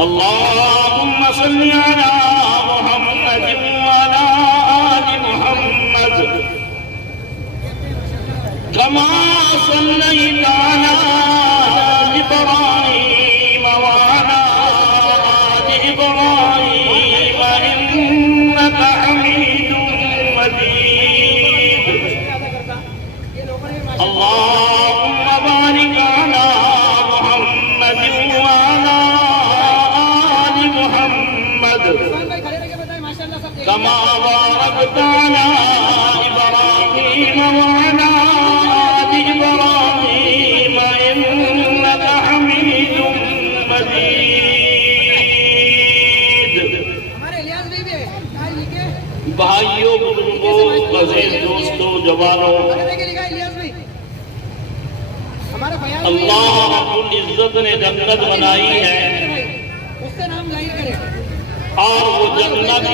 اللهم صل على محمد وعلى آل محمد كما صليت على إبراهيم وعلى آل إبراهيم إنك حميد مجيد اللهم بارك على محمد وعلى آل محمد كما باركت على إبراهيم وعلى آل إبراهيم إنك حميد مجيد بھائیوں بزرگوں عزیز دوستوں جوانوں اللہ رب العزت نے جنت بنائی ہے اور وہ جنت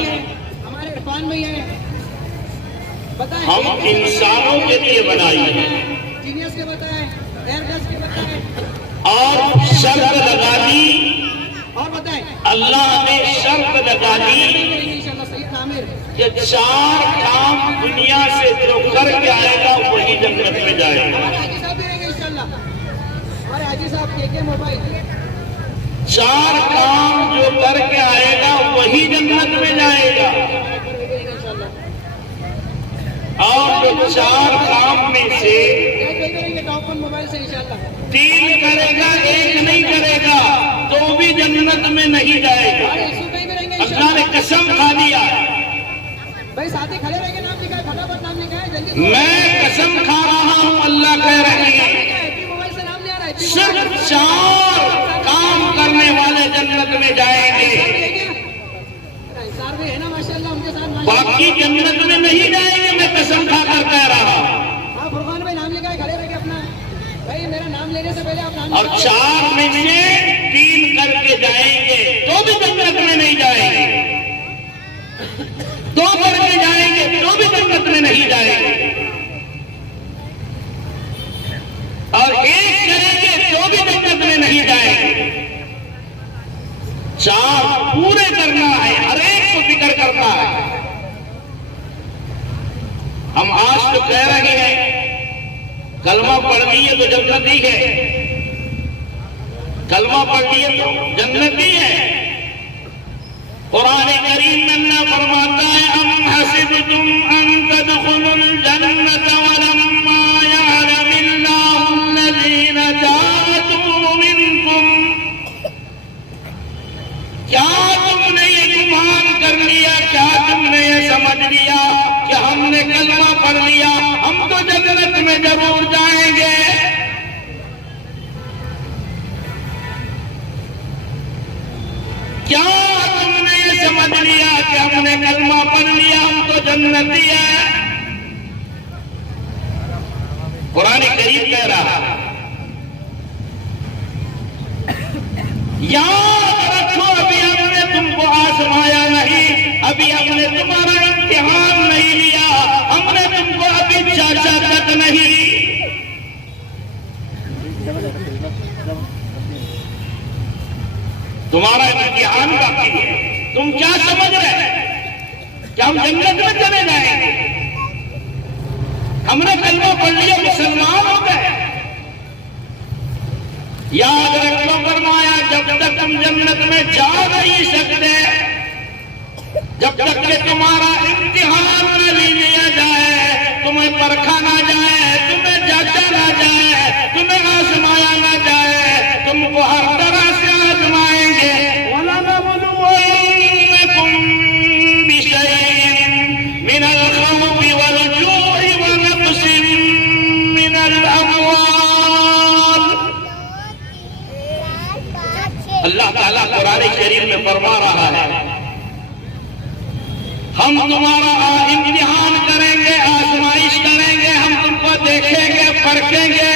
ہم انسانوں کے لیے بنائی ہے اور شرط لگا دی اللہ نے شرط لگا دی کہ 4 کام دنیا سے جو کر کے آئے گا وہی جنت میں جائے گا 4 کام جو کر کے آئے گا وہی جنت میں جائے گا اور جو 4 کام میں سے 3 کرے گا 1 نہیں کرے گا تو بھی جنت میں نہیں جائے گا اللہ نے قسم کھا دیا میں قسم کھا رہا ہوں اللہ کہہ رہے ہیں صرف 4 کام کرنے والے جنت میں جائیں گے باقی جنت میں نہیں جائیں گے میں قسم کھا کر کہہ رہا ہوں اور 4 میں سے 3 کر کے جائیں گے تو بھی جنت میں نہیں جائیں گے 2 کر کے جائیں گے تو بھی جنت میں نہیں جائیں گے اور 1 کریں گے تو بھی جنت میں نہیں جائیں گے 4 پورے کرنا ہے ہر ایک کو فکر کرنا ہے ہم آج تو کہہ رہے ہیں کلمہ پڑھ لیے تو جنتی ہے کلمہ پڑھ لیے تو جنتی ہے قرآن کریم میں اللہ فرماتا ہے ام حسبتم ان تدخلوا الجنة ولما يعلم الله الذين جاهدوا منكم کیا تم نے یہ گمان کر لیا کیا تم نے یہ سمجھ لیا کہ ہم نے کلمہ پڑھ لیا ہم تو جنت میں ضرور جائیں گے کیا تم نے یہ سمجھ لیا کہ ہم نے کلمہ پڑھ لیا ہم تو جنتی ہیں قرآن کریم کہہ رہا یاد رکھو ابھی ہم نے تم کو آزمایا نہیں ابھی ہم نے تمہارا امتحان نہیں لیا ہم نے تم کو ابھی چاچا تک نہیں تمہارا امتحان باقی ہے تم کیا سمجھ رہے کہ ہم جنت میں چلے جائیں گے ہم نے کلمہ پڑھ لیا مسلمان ہو گئے یاد رکھو فرمایا جب تک تم جنت میں جا نہیں سکتے جب تک کہ تمہارا امتحان نہ لیا جائے تمہیں پرکھا نہ جائے تمہیں جانچا نہ جائے تمہیں آزمایا نہ جائے تم کو ہر طرح سے آزمائیں گے وَلَنَبْلُوَنَّكُمْ بِشَيْءٍ مِّنَ الْخَوْفِ وَالْجُوعِ وَنَقْصٍ مِّنَ الْأَمْوَالِ اللہ تعالیٰ قرآن کریم میں فرما رہا ہے ہم تمہارا امتحان کریں گے آزمائش کریں گے ہم تم کو دیکھیں گے پرکھیں گے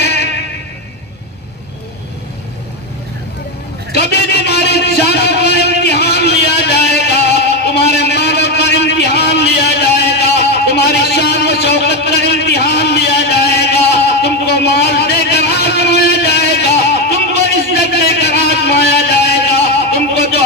کبھی تمہارے چاروں کا امتحان لیا جائے گا تمہارے مالوں کا امتحان لیا جائے گا تمہاری شان و شوکت کا امتحان لیا جائے گا تم کو مال دے کر آزمایا جائے گا تم کو عزت دے کر آزمایا جائے گا تم کو جو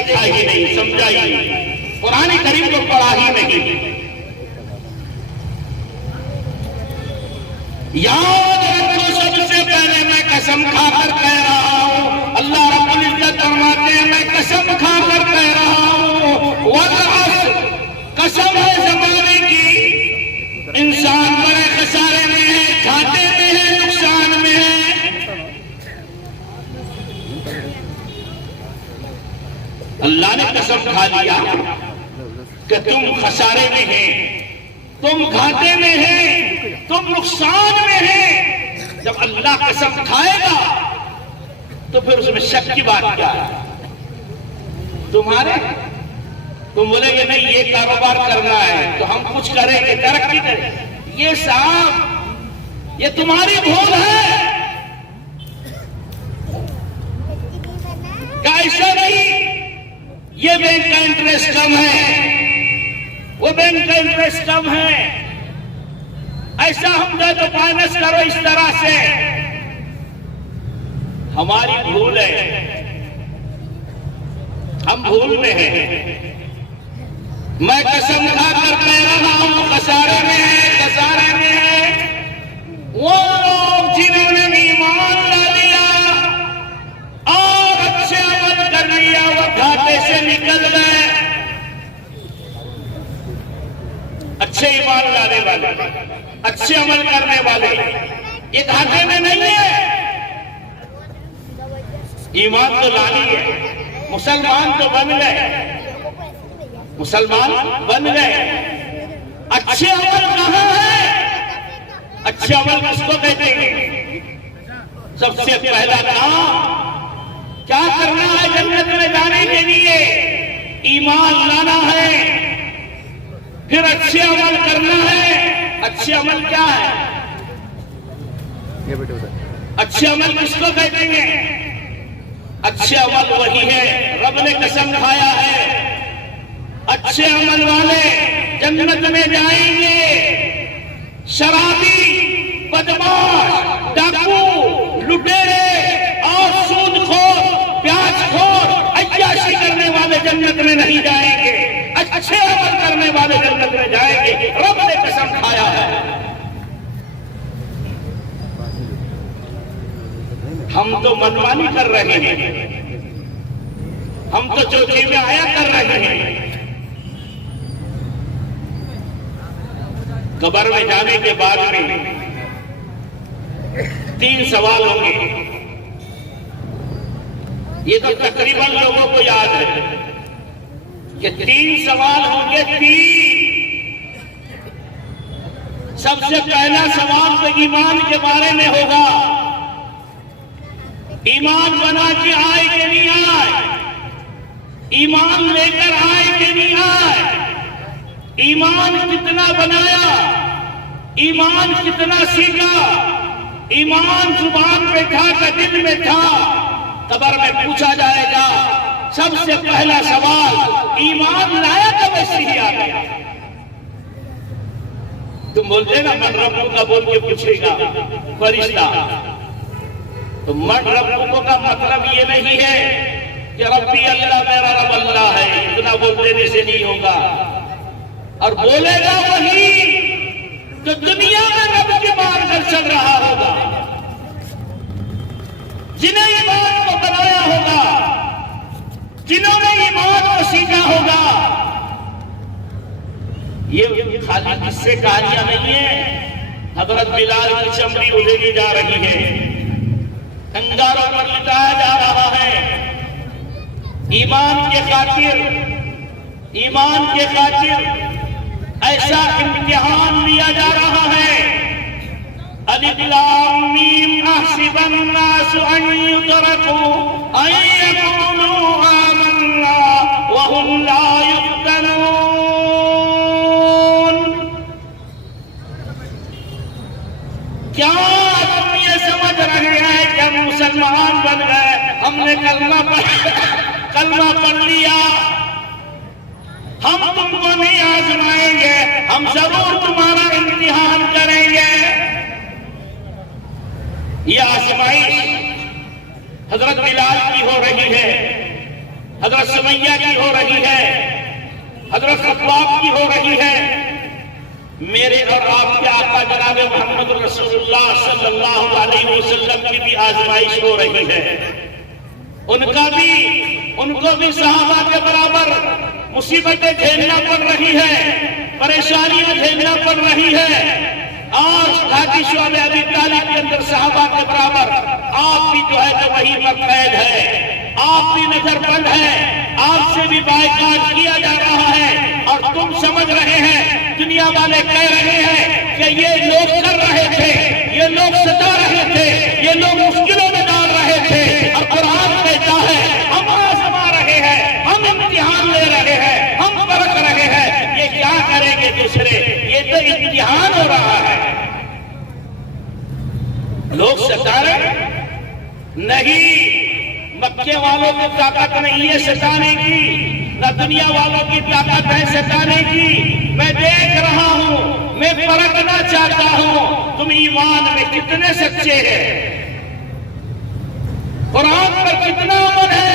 دیکھا ہی نہیں، سمجھا ہی نہیں، قرآن کریم کو پڑھا ہی نہیں۔ یاد رکھو سب سے پہلے میں قسم کھا کر کہہ رہا ہوں، اللہ رب العزت فرماتے ہیں میں قسم کھا کر کہہ رہا ہوں، والعصر، قسم ہے زمانے کی، انسان بڑے خسارے میں ہے، گھاٹے میں ہے، نقصان میں ہے۔ اللہ نے قسم کھا لیا کہ تم خسارے میں ہیں، تم گھاٹے میں ہیں، تم نقصان میں ہیں۔ جب اللہ قسم کھائے گا تو پھر اس میں شک کی بات کیا ہے؟ تم بولے گے نہیں یہ کاروبار کرنا ہے تو ہم کچھ کریں گے، ترقی کریں، یہ صاحب یہ تمہاری بھول ہے، کہ ایسا نہیں، یہ بینک کا انٹریسٹ کم ہے، وہ بینک کا انٹریسٹ کم ہے، ایسا ہم دے تو فائننس کرو اس طرح سے۔ ہماری بھول ہے، ہم بھول میں ہیں۔ میں قسم کھا کر کہہ رہا ہوں خسارے میں ہے، خسارے میں ہے وہ لوگ جنہوں نے ایمان لا لیا اور اچھے عمل کر لیا، وہ گھاٹے سے نکل گئے۔ اچھے ایمان لانے والے، اچھے عمل کرنے والے یہ گھاٹے میں نہیں ہے۔ ایمان تو لالی ہے، مسلمان تو بن گئے، مسلمان بن گئے، اچھے عمل کہاں ہے؟ اچھے عمل کس کو کہتے ہیں؟ سب سے پہلا کام کیا کرنا ہے جنت میں جانے کے لیے؟ ایمان لانا ہے، پھر اچھے عمل کرنا ہے۔ اچھے عمل کیا ہے؟ اچھے عمل کس کو کہتے ہیں؟ اچھے عمل وہی ہے، رب نے قسم کھایا ہے اچھے عمل والے جنت میں جائیں گے۔ شرابی، بدماش، ڈاکو، لٹیرے اور سود خور، پیاز خور، عیاشی کرنے والے جنت میں نہیں جائیں گے، اچھے عمل کرنے والے جنت میں جائیں گے، رب نے قسم کھایا ہے۔ ہم تو منمانی کر رہے ہیں، ہم تو جو چیزیں آیا کر رہے ہیں۔ قبر میں جانے کے بعد میں 3 سوال ہوں گے، یہ تو تقریباً لوگوں کو یاد ہے کہ 3 سوال ہوں گے۔ 3 سب سے پہلا سوال تو ایمان کے بارے میں ہوگا، ایمان بنا کے آئے کہ نہیں آئے، ایمان لے کر آئے کہ نہیں آئے، ایمان کتنا بنایا، ایمان کتنا سیکھا، ایمان زبان پہ تھا کہ دل میں تھا؟ قبر میں پوچھا جائے گا۔ سب سے پہلا سوال ایمان لایا تو ویسے ہی آ گیا۔ تم بولتے نا من ربوں کا بول کے پوچھے گا فرشتہ، تو من ربوں کا مطلب یہ نہیں ہے کہ ربی اللہ میرا رب اللہ ہے، اتنا بول دینے سے نہیں ہوگا، اور بولے گا وہی جو دنیا میں رب کے مار کر چل رہا ہوگا، جنہیں ایمان کو بنایا ہوگا، جنہوں نے ایمان کو سیکھا ہوگا۔ یہ خالی کس سے کہانیاں نہیں ہے، حضرت بلال کی چمڑی ادھیڑی جا رہی ہے، انگاروں پر لٹایا جا رہا ہے، ایمان کے خاطر، ایمان کے خاطر ایسا امتحان لیا جا رہا ہے۔ الف لام میم احسب الناس ان يتركوا ان يقولوا آمنا وهم لا يفتنون۔ کیا تم یہ سمجھ رہے ہیں کہ ہم مسلمان بن گئے، ہم نے کلمہ پڑھ لیا، ہم تم کو نہیں آزمائیں گے، ہم ضرور تمہارا امتحان کریں گے؟ یہ آزمائش حضرت بلال کی ہو رہی ہے، حضرت سمیہ کی ہو رہی ہے، حضرت خباب کی ہو رہی ہے، میرے اور آپ کے آقا جناب محمد رسول اللہ صلی اللہ علیہ وسلم کی بھی آزمائش ہو رہی ہے۔ ان کو بھی صحابہ کے برابر مصیبتیں جھیلنا پڑ رہی ہے، پریشانیاں جھیلنا پڑ رہی ہے۔ آج گھاٹی شعبہ ابی طالب کے اندر صحابہ کے برابر آپ بھی جو ہے تو وہی پر قید ہے، آپ بھی نظر بند ہے، آپ سے بھی بائیکاٹ کیا جا رہا ہے، اور تم سمجھ رہے ہیں، دنیا والے کہہ رہے ہیں کہ یہ لوگ کر رہے تھے، یہ لوگ ستا رہے تھے، یہ لوگ مشکلوں میں ڈال رہے تھے، اور قرآن کہتا ہے ہم آزما رہے ہیں، ہم امتحان لے رہے ہیں، ہم پرکھ رہے ہیں، یہ کیا کریں گے دوسرے، یہ تو امتحان ہو رہا ہے۔ لوگ ستا رہے نہیں، مکے والوں کی طاقت نہیں ہے ستانے کی، نہ دنیا والوں کی طاقت ہے ستانے کی۔ میں دیکھ رہا ہوں، میں پرکھنا چاہتا ہوں تم ایمان میں کتنے سچے ہیں، قرآن پر کتنا عمل ہے،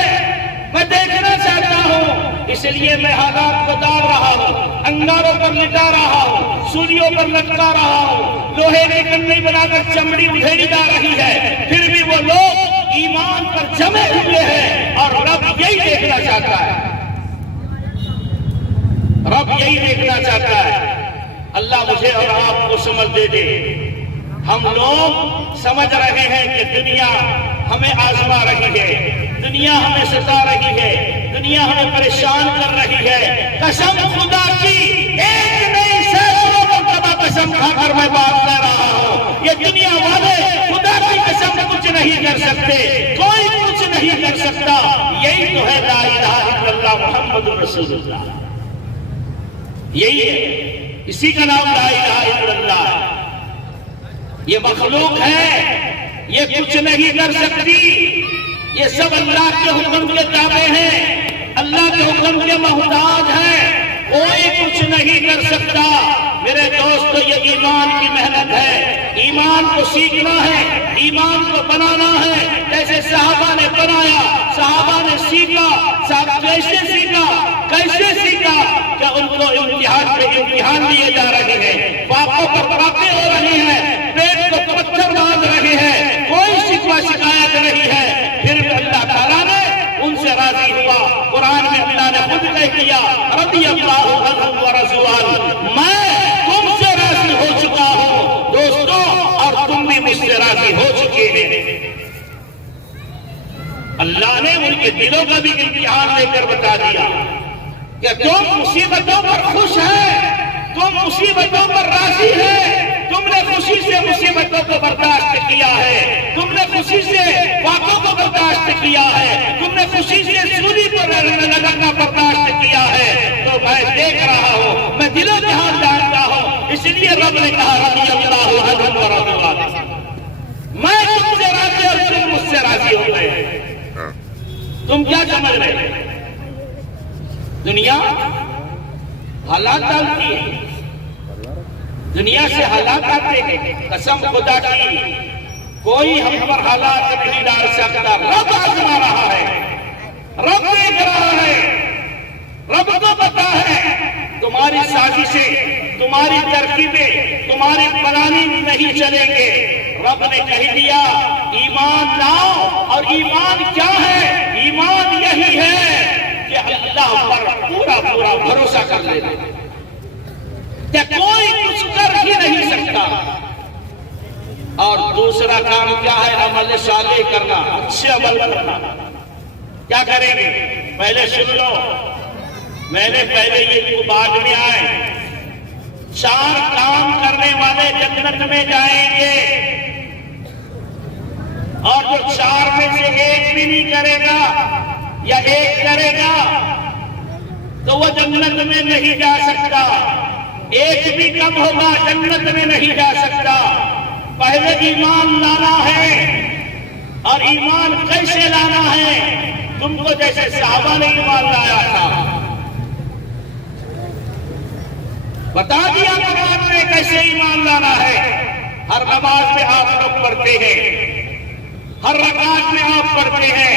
میں دیکھنا چاہتا ہوں۔ اس لیے میں حالات کو ڈال رہا ہوں، انگاروں پر لٹا رہا ہوں، سولیوں پر لٹکا رہا ہوں، لوہے کی کنی بنا کر چمڑی ادھیڑی جا رہی ہے، پھر بھی وہ لوگ ایمان پر جمے ہوئے ہیں، اور رب یہی دیکھنا چاہتا ہے، رب یہی دیکھنا چاہتا ہے۔ اللہ مجھے اور آپ کو سمجھ دے دے۔ ہم لوگ سمجھ رہے ہیں کہ دنیا ہمیں آزما رہی ہے، دنیا ہمیں ستا رہی ہے، دنیا ہمیں پریشان کر رہی ہے۔ قسم خدا کی ایک نہیں سینکڑوں مرتبہ قسم کھا کر میں بات کر رہا ہوں، یہ دنیا والے خدا کی قسم کچھ نہیں کر سکتے، کوئی کچھ نہیں کر سکتا۔ یہی تو ہے لا الہ الا اللہ محمد رسول اللہ، یہی ہے، اسی کا نام لا الہ الا اللہ ہے۔ یہ مخلوق ہے، یہ کچھ نہیں کر سکتی، یہ سب اللہ کے حکم کے تابع ہیں، اللہ کے حکم کے محتاج ہیں، کوئی کچھ نہیں کر سکتا۔ میرے دوستو، یہ ایمان کی محنت ہے، ایمان کو سیکھنا ہے، ایمان کو بنانا ہے۔ جیسے صحابہ نے بنایا، صحابہ نے سیکھا، کیسے سیکھا، کیسے سیکھا کہ ان کو امتحان پہ امتحان دیے جا رہے ہیں، پاپوں پر پاپے ہو رہی ہیں، پیٹ کو پتھر باندھ رہے ہیں، کوئی شکوہ شکایت نہیں ہے، پھر بھی اللہ تعالیٰ نے ان سے راضی ہوا۔ قرآن میں اللہ نے خود کہہ دیا رضی اللہ عنہم ورضوان، میں تم سے راضی ہو چکا ہوں دوستو، اور تم بھی مجھ سے راضی ہو چکے ہیں۔ اللہ نے ان کے دلوں کا بھی امتحان لے کر بتا دیا کہ تم مصیبتوں پر خوش ہے، تم مصیبتوں پر راضی ہے، تم نے خوشی سے مصیبتوں کو برداشت کیا ہے، تم نے خوشی سے واقعوں کو برداشت کیا ہے، تم نے خوشی سے سولی پر لگنا برداشت کیا ہے، تو میں دیکھ رہا ہوں، میں دلوں کے حال جانتا ہوں، اس لیے رب نے کہا رضی اللہ عنہم ورضوان، میں تم سے راضی اور تم مجھ سے راضی ہو گئے۔ تم کیا سمجھ رہے ہیں؟ دنیا حالات ڈالتی ہے، دنیا سے حالات آتے ہیں، قسم خدا کی کوئی ہم پر حالات نہیں ڈال سکتا۔ رب آزما رہا ہے، رب دیکھ رہا ہے، رب کو پتا ہے تمہاری سازشیں، تمہاری ترکیبیں، تمہاری پلاننگ نہیں چلیں گے۔ رب نے کہہ دیا ایمان لاؤ، اور ایمان کیا ہے؟ ایمان یہی ہے کہ اللہ پر پورا پورا بھروسہ کر لینا، کہ کوئی کچھ کر ہی نہیں سکتا۔ اور دوسرا کام کیا ہے؟ عمل صالح کرنا، اچھے عمل کرنا۔ کیا کریں گے؟ پہلے سن لو، میں نے پہلے یہ بعد میں آئے، 4 کام کرنے والے جنت میں جائیں گے، اور جو 4 میں سے ایک بھی نہیں کرے گا یا ایک کرے گا تو وہ جنت میں نہیں جا سکتا، ایک بھی کم ہوگا جنت میں نہیں جا سکتا۔ پہلے ایمان لانا ہے، اور ایمان کیسے لانا ہے؟ تم کو جیسے صحابہ نے ایمان لایا تھا بتا دیا قرآن میں کیسے ایمان لانا ہے۔ ہر نماز میں آپ لوگ پڑھتے ہیں، ہر رکعت میں آپ پڑھتے ہیں،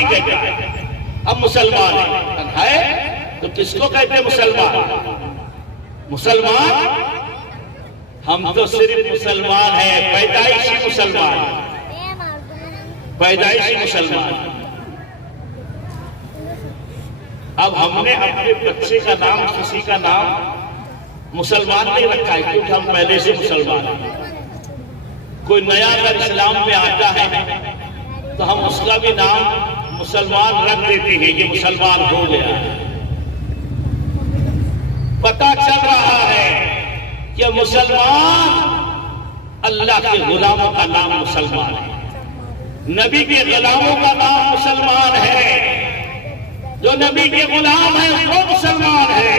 ہی کہتا ہے اب مسلمان ہے تو کس کو کہتے ہیں مسلمان؟ مسلمان ہم تو صرف مسلمان ہیں، پیدائشی مسلمان، پیدائشی مسلمان۔ اب ہم نے اپنے بچے کا نام کسی کا نام مسلمان نہیں رکھا ہے کیونکہ ہم پہلے سے مسلمان ہیں۔ کوئی نیا اگر اسلام میں آتا ہے تو ہم اس کا بھی نام مسلمان رکھ دیتے ہیں، یہ مسلمان ہو گیا۔ پتہ چل رہا ہے کہ مسلمان اللہ کے غلاموں کا نام مسلمان ہے، نبی کے غلاموں کا نام مسلمان ہے، جو نبی کے غلام ہے وہ مسلمان ہے،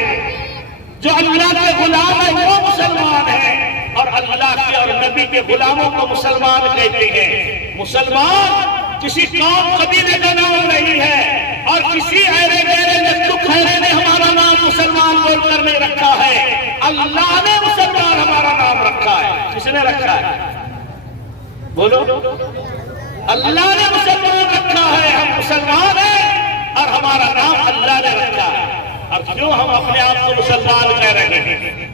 جو اللہ کے غلام ہے وہ مسلمان ہے، اور اللہ کے اور نبی کے غلاموں کو مسلمان کہتے ہیں۔ مسلمان کسی قوم قبیلے کا نام نہیں ہے، اور کسی ایرے گیرے نتو خیرے نے ہمارا نام مسلمان بول کر نہیں رکھا ہے، اللہ نے مسلمان ہمارا نام رکھا ہے۔ کس نے رکھا ہے؟ بولو، اللہ نے مسلمان رکھا ہے، ہم مسلمان ہیں اور ہمارا نام اللہ نے رکھا ہے۔ اب کیوں ہم اپنے آپ کو مسلمان کہہ رہے ہیں؟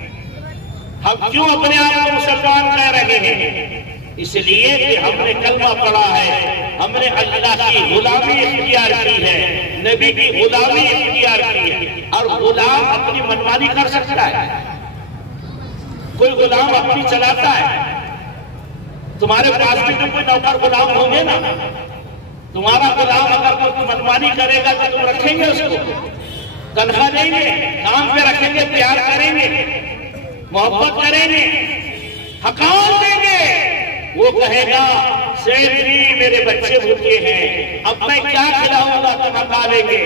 ہم کیوں اپنے آپ کو مسلمان کہہ رہے ہیں؟ اس لیے کہ ہم نے کلمہ پڑھا ہے، ہم نے اللہ کی غلامی اختیار کی ہے، نبی کی غلامی اختیار کی ہے۔ اور غلام اپنی منمانی کر سکتا ہے؟ کوئی غلام اپنی چلاتا ہے؟ تمہارے پاس بھی تو کوئی نوکر غلام ہوں گے نا؟ تمہارا غلام اگر کوئی منمانی کرے گا تو تم رکھیں گے اس کو؟ تنخواہ دیں گے، کام پہ رکھیں گے، پیار کریں گے، محبت کریں گے، حقان دیں گے؟ وہ کہے گا سیٹھ جی میرے بچے بھوکے ہیں، اب میں کیا کھلاؤں گا؟ تم ہٹا لیں گے،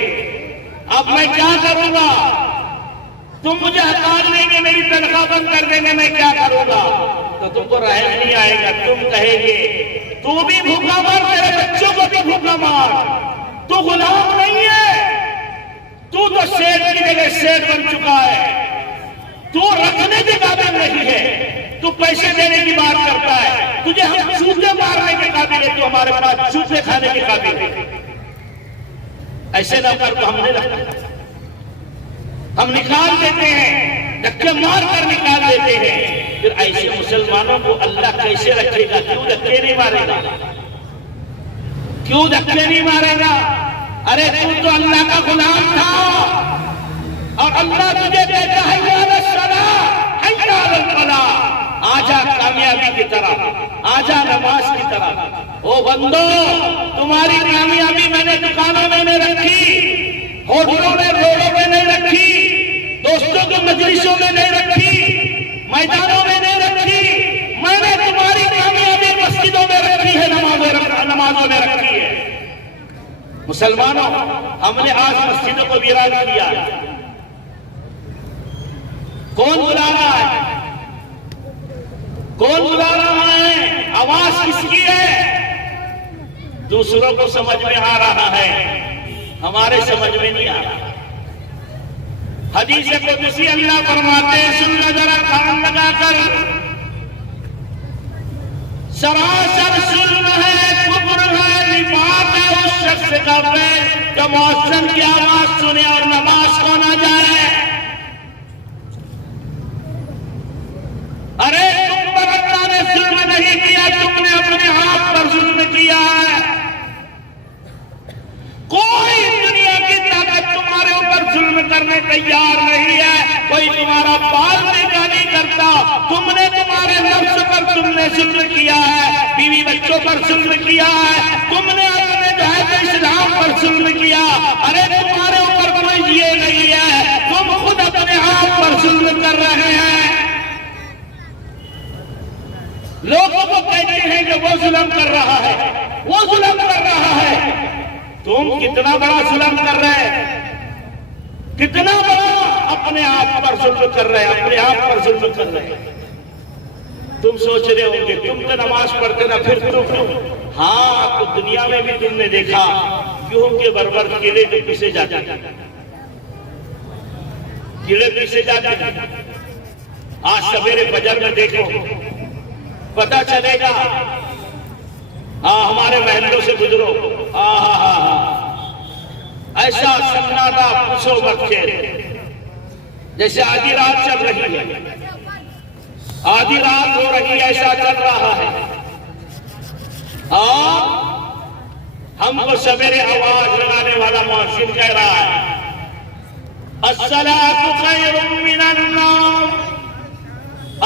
اب میں کیا کروں گا؟ تم مجھے ہٹا دیں گے، میری تنخواہ بند کر دیں گے، میں کیا کروں گا؟ تو تم کو رحم نہیں آئے گا، تم کہیں گے تو بھی بھوکا مار، میرے بچوں کو بھی بھوکا مار، تو غلام نہیں ہے، تو سیٹھ کی جگہ سیٹھ بن چکا ہے، تو رکھنے کے قابل نہیں ہے، تو پیسے دینے کی بات کرتا ہے، تجھے ہم چوٹے مارنے کے قابل ہے، تو ہمارے پاس چوٹے کھانے کے قابل ہے۔ ایسے نوکر کو ہم نہیں رکھتے، ہم نکال دیتے ہیں، دھکے مار کر نکال دیتے ہیں۔ پھر ایسے مسلمانوں کو اللہ کیسے رکھے گا؟ کیوں دھکے نہیں مارے گا؟ کیوں دھکے نہیں مارے گا؟ ارے تو اللہ کا غلام تھا، اور اللہ تجھے کہتا ہے یا الصلاۃ حی علی الفلاح، آجا کامیابی کی طرف، آجا نماز کی طرف۔ او بندو، تمہاری کامیابی میں نے دکانوں میں نہیں رکھی، ہوٹلوں میں، روڈوں میں نہیں رکھی، دوستوں کے مجلسوں میں نہیں رکھی، میدانوں میں نہیں رکھی، میں نے تمہاری کامیابی مسجدوں میں رکھی ہے، نمازوں میں رکھی ہے۔ مسلمانوں، ہم نے آج مسجدوں کو ویران کیا، کون بلا رہا ہے؟ کون بلا رہا ہے؟ آواز کس کی ہے؟ دوسروں کو سمجھ میں آ رہا ہے، ہمارے سمجھ میں نہیں آ رہا۔ حدیث قدسی اللہ فرماتے ہیں، سن لو ذرا کان لگا کر، سراسر ظلم ہے، کفر ہے، نفاق ہے اس شخص کا پیر جو مؤذن کی آواز سنے اور نماز کو نہ جائے۔ ارے تم پر اللہ نے ظلم نہیں کیا، تم نے اپنے ہاتھ پر ظلم کیا ہے۔ کوئی دنیا کی طاقت تمہارے اوپر ظلم کرنے تیار نہیں ہے، کوئی تمہارا بال نہیں کرتا، تم نے تمہارے نفس پر تم نے ظلم کیا ہے، بیوی بچوں پر ظلم کیا ہے، تم نے اپنے جہاد اسلام پر ظلم کیا۔ ارے تمہارے اوپر کوئی یہ نہیں ہے، تم خود اپنے آپ پر ظلم کر رہے ہیں۔ لوگوں کو کہتے ہیں کہ وہ ظلم کر رہا ہے، وہ ظلم کر رہا ہے۔ تم کتنا بڑا ظلم کر رہے ہیں، کتنا بڑا اپنے آپ پر ظلم کر رہے ہیں، اپنے آپ پر ظلم کر رہے ہیں۔ تم سوچ رہے ہوں گے تم تو نماز پڑھتے نا، پھر تو کیوں؟ ہاں، تو دنیا میں بھی تم نے دیکھا کیوں کہ بربر کیڑے جو پیسے جاتے ہیں، کیڑے پیسے جاتے ہیں۔ آج سویرے فجر میں دیکھو، پتہ چلے گا۔ ہاں، ہمارے محلوں سے گزرو، ایسا سناٹا پوچھو مت کھیل، جیسے آدھی رات چل رہی ہے، آدھی رات ہو رہی ہے، ایسا چل رہا ہے، اور ہم کو سویرے آواز لگانے والا مؤذن کہہ رہا ہے الصلاۃ خیر من النوم،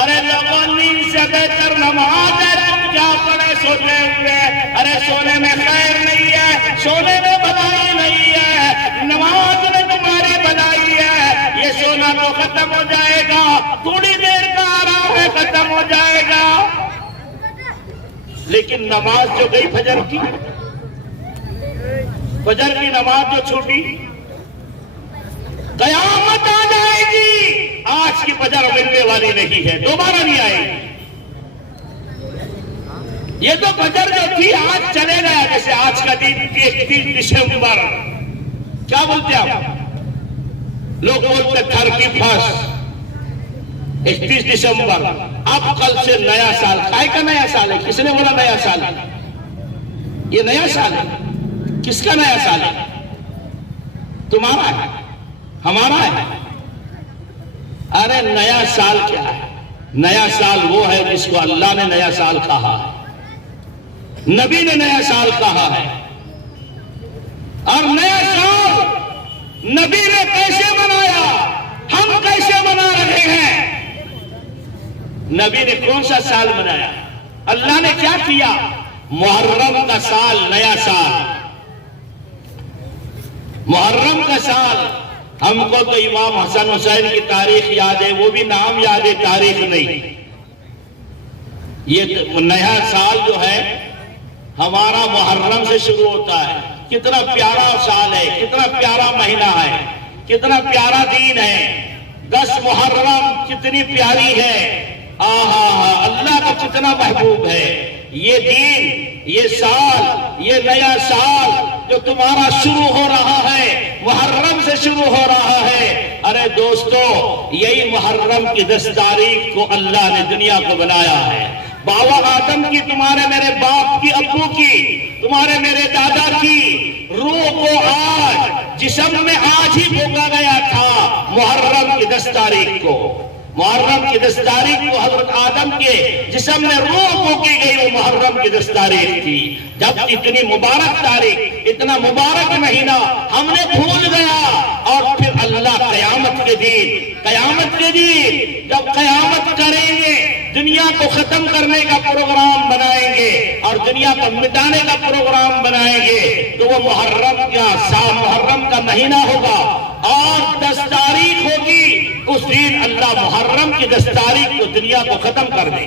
ارے لوگوں نیند سے بہتر نماز ہے، تم کیا پڑے سوتے ہوئے؟ ارے سونے میں خیر نہیں ہے، سونے میں بھلائی نہیں ہے، نماز میں تمہاری بھلائی ہے۔ یہ سونا تو ختم ہو جائے گا، تھوڑی دیر کا آرام ہے، ختم ہو جائے گا، لیکن نماز جو گئی فجر کی، فجر کی نماز جو چھوٹی، قیامت آ جائے گی، آج کی فجر ملنے والی نہیں ہے، دوبارہ نہیں آئے گی۔ یہ تو فجر جو تھی آج چلے گیا، جیسے آج کا دن 31 دسمبر، کیا بولتے ہیں آپ لوگ؟ بولتے 31 31 دسمبر، اب کل سے نیا سال، کائے کا نیا سال ہے؟ کس نے بولا نیا سال ہے؟ یہ نیا سال ہے، کس کا نیا سال ہے؟ تمہارا ہے، ہمارا ہے؟ ارے نیا سال کیا ہے؟ نیا سال وہ ہے جس کو اللہ نے نیا سال کہا ہے، نبی نے نیا سال کہا ہے، اور نیا سال نبی نے کیسے منایا، ہم کیسے منا رہے ہیں؟ نبی نے کون سا سال منایا؟ اللہ نے کیا کیا؟ محرم کا سال، نیا سال، محرم کا سال۔ ہم کو تو امام حسن حسین کی تاریخ یاد ہے، وہ بھی نام یاد ہے، تاریخ نہیں۔ یہ نیا سال جو ہے ہمارا محرم سے شروع ہوتا ہے۔ کتنا پیارا سال ہے، کتنا پیارا مہینہ ہے، کتنا پیارا دین ہے۔ 10 محرم کتنی پیاری ہے، آہا اللہ کو کتنا محبوب ہے یہ دین، یہ سال، یہ نیا سال جو تمہارا شروع ہو رہا ہے، محرم سے شروع ہو رہا ہے۔ ارے دوستو، یہی محرم کی 10 تاریخ کو اللہ نے دنیا کو بنایا ہے۔ بابا آدم کی، تمہارے میرے باپ کی، ابو کی، تمہارے میرے دادا کی روح کو آج جسم میں آج ہی بھوکا گیا تھا، محرم کی 10 تاریخ کو۔ محرم کی 10 تاریخ کو حضرت آدم کے جسم میں روح پھونکی گئی، وہ محرم کی 10 تاریخ تھی۔ جب اتنی مبارک تاریخ، اتنا مبارک مہینہ ہم نے بھول گیا، اور پھر اللہ قیامت کے دن جب قیامت کریں گے، دنیا کو ختم کرنے کا پروگرام بنائیں گے اور دنیا کو مٹانے کا پروگرام بنائیں گے، تو وہ محرم کا مہینہ ہوگا اور 10 تاریخ ہوگی، اس دن اللہ محرم کی 10 تاریخ کو دنیا کو ختم کر دے۔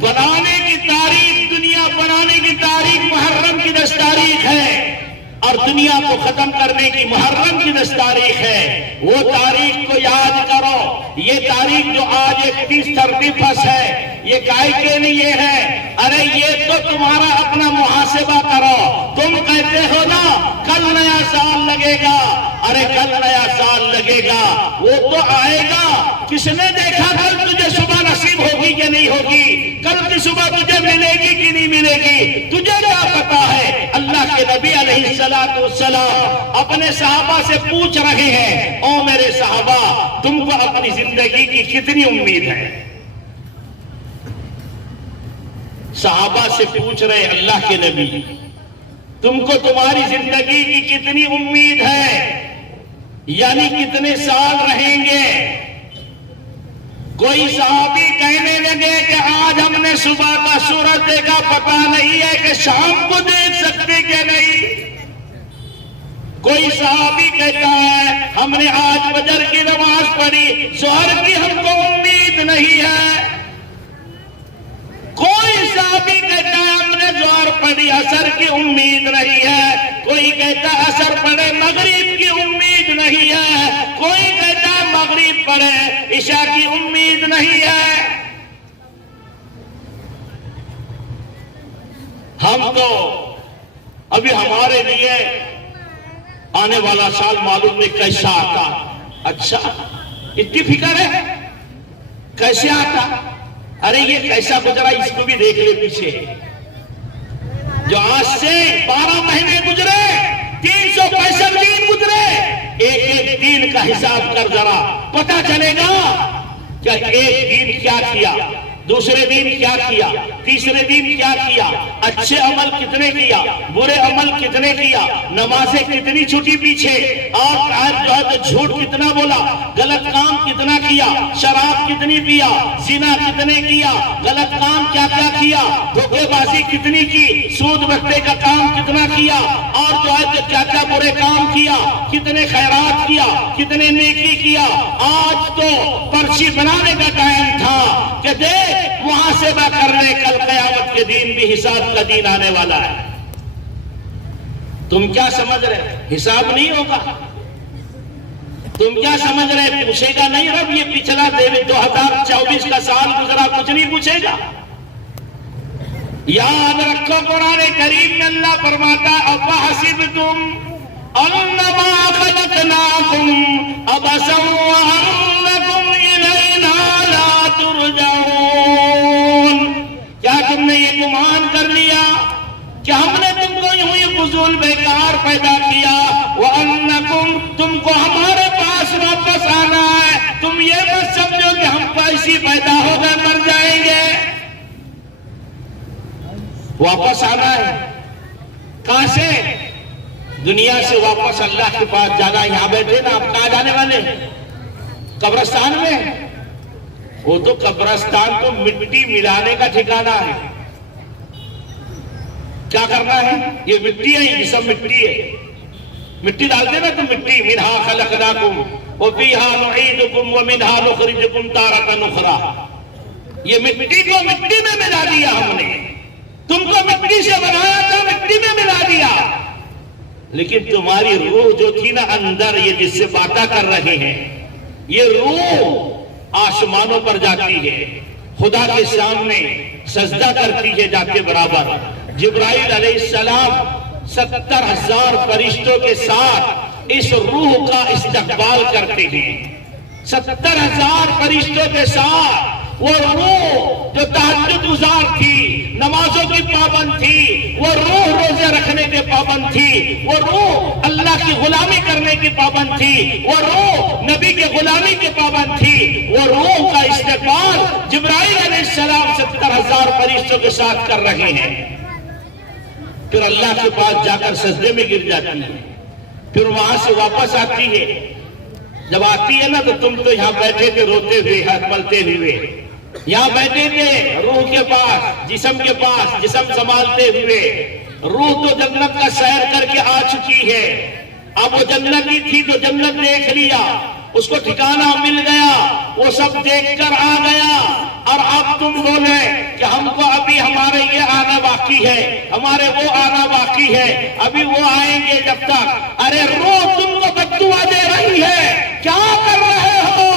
بنانے کی تاریخ، دنیا بنانے کی تاریخ محرم کی 10 تاریخ ہے، اور دنیا کو ختم کرنے کی محرم کی 10 تاریخ ہے۔ وہ تاریخ کو یاد کرو۔ یہ تاریخ جو آج 31 ہے، یہ کائے کے لیے ہے؟ ارے یہ تو تمہارا اپنا محاسبہ کرو۔ تم کہتے ہو نا کل نیا سال لگے گا، ارے کل نیا سال لگے گا، وہ تو آئے گا۔ کس نے دیکھا کل تجھے صبح نصیب ہوگی کہ نہیں ہوگی؟ کل کی صبح تجھے ملے گی کہ نہیں ملے گی؟ تجھے کیا پتا ہے؟ اللہ کے نبی علیہ السلام اپنے صحابہ سے پوچھ رہے ہیں، او میرے صحابہ، تم کو اپنی زندگی کی کتنی امید ہے؟ صحابہ سے پوچھ رہے اللہ کے نبی، تم کو تمہاری زندگی کی کتنی امید ہے؟ یعنی کتنے سال رہیں گے؟ کوئی صحابی کہنے لگے کہ آج ہم نے صبح کا سورج دیکھا، پتہ نہیں ہے کہ شام کو دیکھ سکتے کہ نہیں۔ کوئی صحابی کہتا ہے ہم نے آج فجر کی نماز پڑھی، ظہر کی ہم کو امید نہیں ہے۔ کوئی صحابی کہتا ہے ہم نے ظہر پڑھی، عصر کی امید نہیں ہے۔ کوئی کہتا ہے عصر پڑھے، مغرب کی امید نہیں ہے۔ کوئی کہتا ہے مغرب پڑھے، عشاء کی امید نہیں ہے۔ ہم تو ابھی ہمارے لیے آنے والا سال معلوم نہیں کیسا آتا۔ اچھا، اتنی فکر ہے کیسے آتا؟ ارے یہ کیسا گزرا، اس کو بھی دیکھ لے پیچھے۔ جو آج سے 12 مہینے گزرے، 365 دن گزرے، ایک ایک دن کا حساب کر ذرا، پتہ چلے گا کہ ایک دن کیا کیا، دوسرے دن کیا کیا، تیسرے دن کیا کیا، اچھے عمل کتنے کیا، برے عمل کتنے کیا، نمازیں کتنی چھٹی پیچھے، اور جھوٹ کتنا بولا، غلط کام کتنا کیا، شراب کتنی پیا، زنا کتنے کیا، غلط کام کیا کیا کیا، دھوکے بازی کتنی کی، سود بٹے کا کام کتنا کیا، اور جو ہے کیا کیا برے کام کیا، کتنے خیرات کیا، کتنے نیکی کیا۔ آج تو پرچی بنانے کا ٹائم تھا کہ دیکھ محاسبہ کرنے، کل قیامت کے دن بھی حساب کا دن آنے والا ہے۔ تم کیا سمجھ رہے حساب نہیں ہوگا؟ تم کیا سمجھ رہے پوچھے گا نہیں رب یہ پچھلا 2024 کا سال گزرا، کچھ نہیں پوچھے گا؟ یاد رکھو قرآن کریم میں اللہ فرماتا افحسبتم انما خلقناکم عبثا وانکم الینا لا ترجعون۔ کیا تم نے یہ گمان کر لیا کہ ہم نے تم کو یوں ہی فضول بیکار پیدا کیا، وانکم تم کو ہمارے پاس واپس آنا ہے؟ تم یہ مت سمجھو کہ ہم پیسے پیدا ہو گئے مر جائیں گے، واپس آنا ہے۔ کہاں سے؟ دنیا سے واپس اللہ کے پاس جانا۔ یہاں بیٹھے نا، آپ کہاں جانے والے؟ قبرستان میں۔ وہ تو قبرستان کو مٹی ملانے کا ٹھکانہ ہے۔ کیا کرنا ہے؟ یہ مٹی ہے، یہ سب مٹی ہے، مٹی ڈالتے نا تو مٹی، منہا خلقناکم وفیہا نعیدکم ومنہا نخرجکم تارۃ اخری۔ یہ مٹی کو مٹی میں ملا دیا ہم نے، تم کو مٹی سے بنایا تھا، مٹی میں ملا دیا، لیکن تمہاری روح جو تھی نا اندر، یہ جس سے باتیں کر رہے ہیں، یہ روح آسمانوں پر جاتی ہے، خدا کے سامنے سجدہ کرتی ہے جا کے برابر۔ جبرائیل علیہ السلام 70,000 فرشتوں کے ساتھ اس روح کا استقبال کرتے ہیں۔ 70,000 فرشتوں کے ساتھ وہ روح جو تہجد گزار تھی، نمازوں کی پابند تھی، وہ روح روزے رکھنے کے پابند تھی، وہ روح اللہ کی غلامی کرنے کی پابند تھی، وہ روح نبی کے غلامی کی پابند تھی، وہ روح کا استقبال جبرائیل علیہ السلام 70,000 فرشتوں کے ساتھ کر رہے ہیں۔ پھر اللہ کے پاس جا کر سجدے میں گر جاتی ہے، پھر وہاں سے واپس آتی ہے۔ جب آتی ہے نا تو تم تو یہاں بیٹھے تھے روتے ہوئے، ہاتھ ملتے ہوئے، یہاں بیٹھے تھے روح کے پاس، جسم کے پاس، جسم سنبھالتے ہوئے۔ روح تو جنت کا سیر کر کے آ چکی ہے، اب وہ جنتی تھی تو جنت دیکھ لیا، اس کو ٹھکانہ مل گیا، وہ سب دیکھ کر آ گیا، اور اب تم بولے کہ ہم کو ابھی ہمارے یہ آنا باقی ہے، ہمارے وہ آنا باقی ہے، ابھی وہ آئیں گے جب تک۔ ارے روح تم کو بددعا دے رہی ہے، کیا کر رہے ہو؟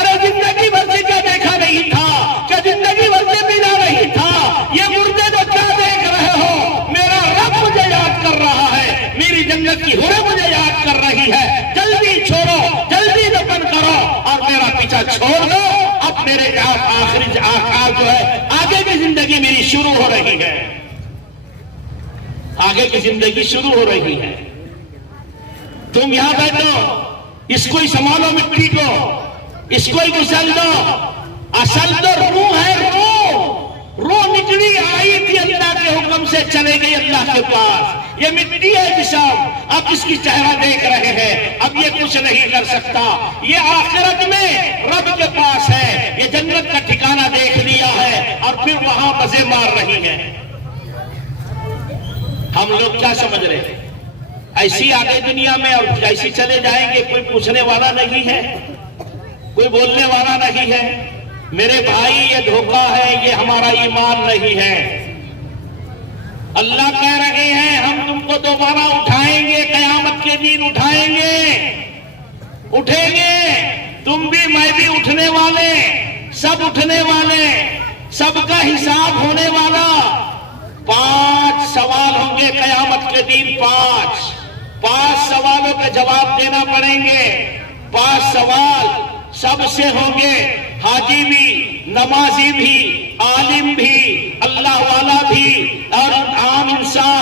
ارے زندگی بھر سے کیا دیکھا نہیں تھا؟ کیا زندگی بھر سے پینا نہیں تھا؟ یہ مردے تو کیا دیکھ رہے ہو؟ میرا رب مجھے یاد کر رہا ہے، میری جنت کی حوریں مجھے یاد کر رہی ہے، جلدی چھوڑو، جلدی دفن کرو اور میرا پیچھا چھوڑ دو۔ اب میرے آخری جو ہے آگے کی زندگی میری شروع ہو رہی ہے، آگے کی زندگی شروع ہو رہی ہے۔ تم یہاں بیٹھو، اس کو ہی سنبھالو، مٹی کو اس کو ہی گسل دو۔ اصل تو روح ہے، روح نکلی آئی تھی اللہ کے حکم سے، چلے گئی اللہ کے پاس۔ یہ مٹی ہے جسم، اب اس کی چہرہ دیکھ رہے ہیں، اب یہ کچھ نہیں کر سکتا، یہ آخرت میں رب کے پاس ہے، یہ جنت کا ٹھکانہ دیکھ لیا ہے، اور پھر وہاں مزے مار رہی ہے۔ ہم لوگ کیا سمجھ رہے ہیں؟ ایسی آگے دنیا میں اور ایسی چلے جائیں گے، کوئی پوچھنے والا نہیں ہے، کوئی بولنے والا نہیں ہے۔ میرے بھائی یہ دھوکہ ہے، یہ ہمارا ایمان نہیں ہے۔ اللہ کہہ رہے ہیں ہم تم کو دوبارہ اٹھائیں گے، قیامت کے دن اٹھائیں گے، اٹھیں گے، تم بھی میں بھی اٹھنے والے، سب اٹھنے والے، سب کا حساب ہونے والا۔ 5 سوال ہوں گے قیامت کے دن، 5 سوالوں کے جواب دینا پڑیں گے۔ 5 سوال سب سے ہوں گے، حاجی بھی، نمازی بھی، عالم بھی، اللہ والا بھی، اور عام انسان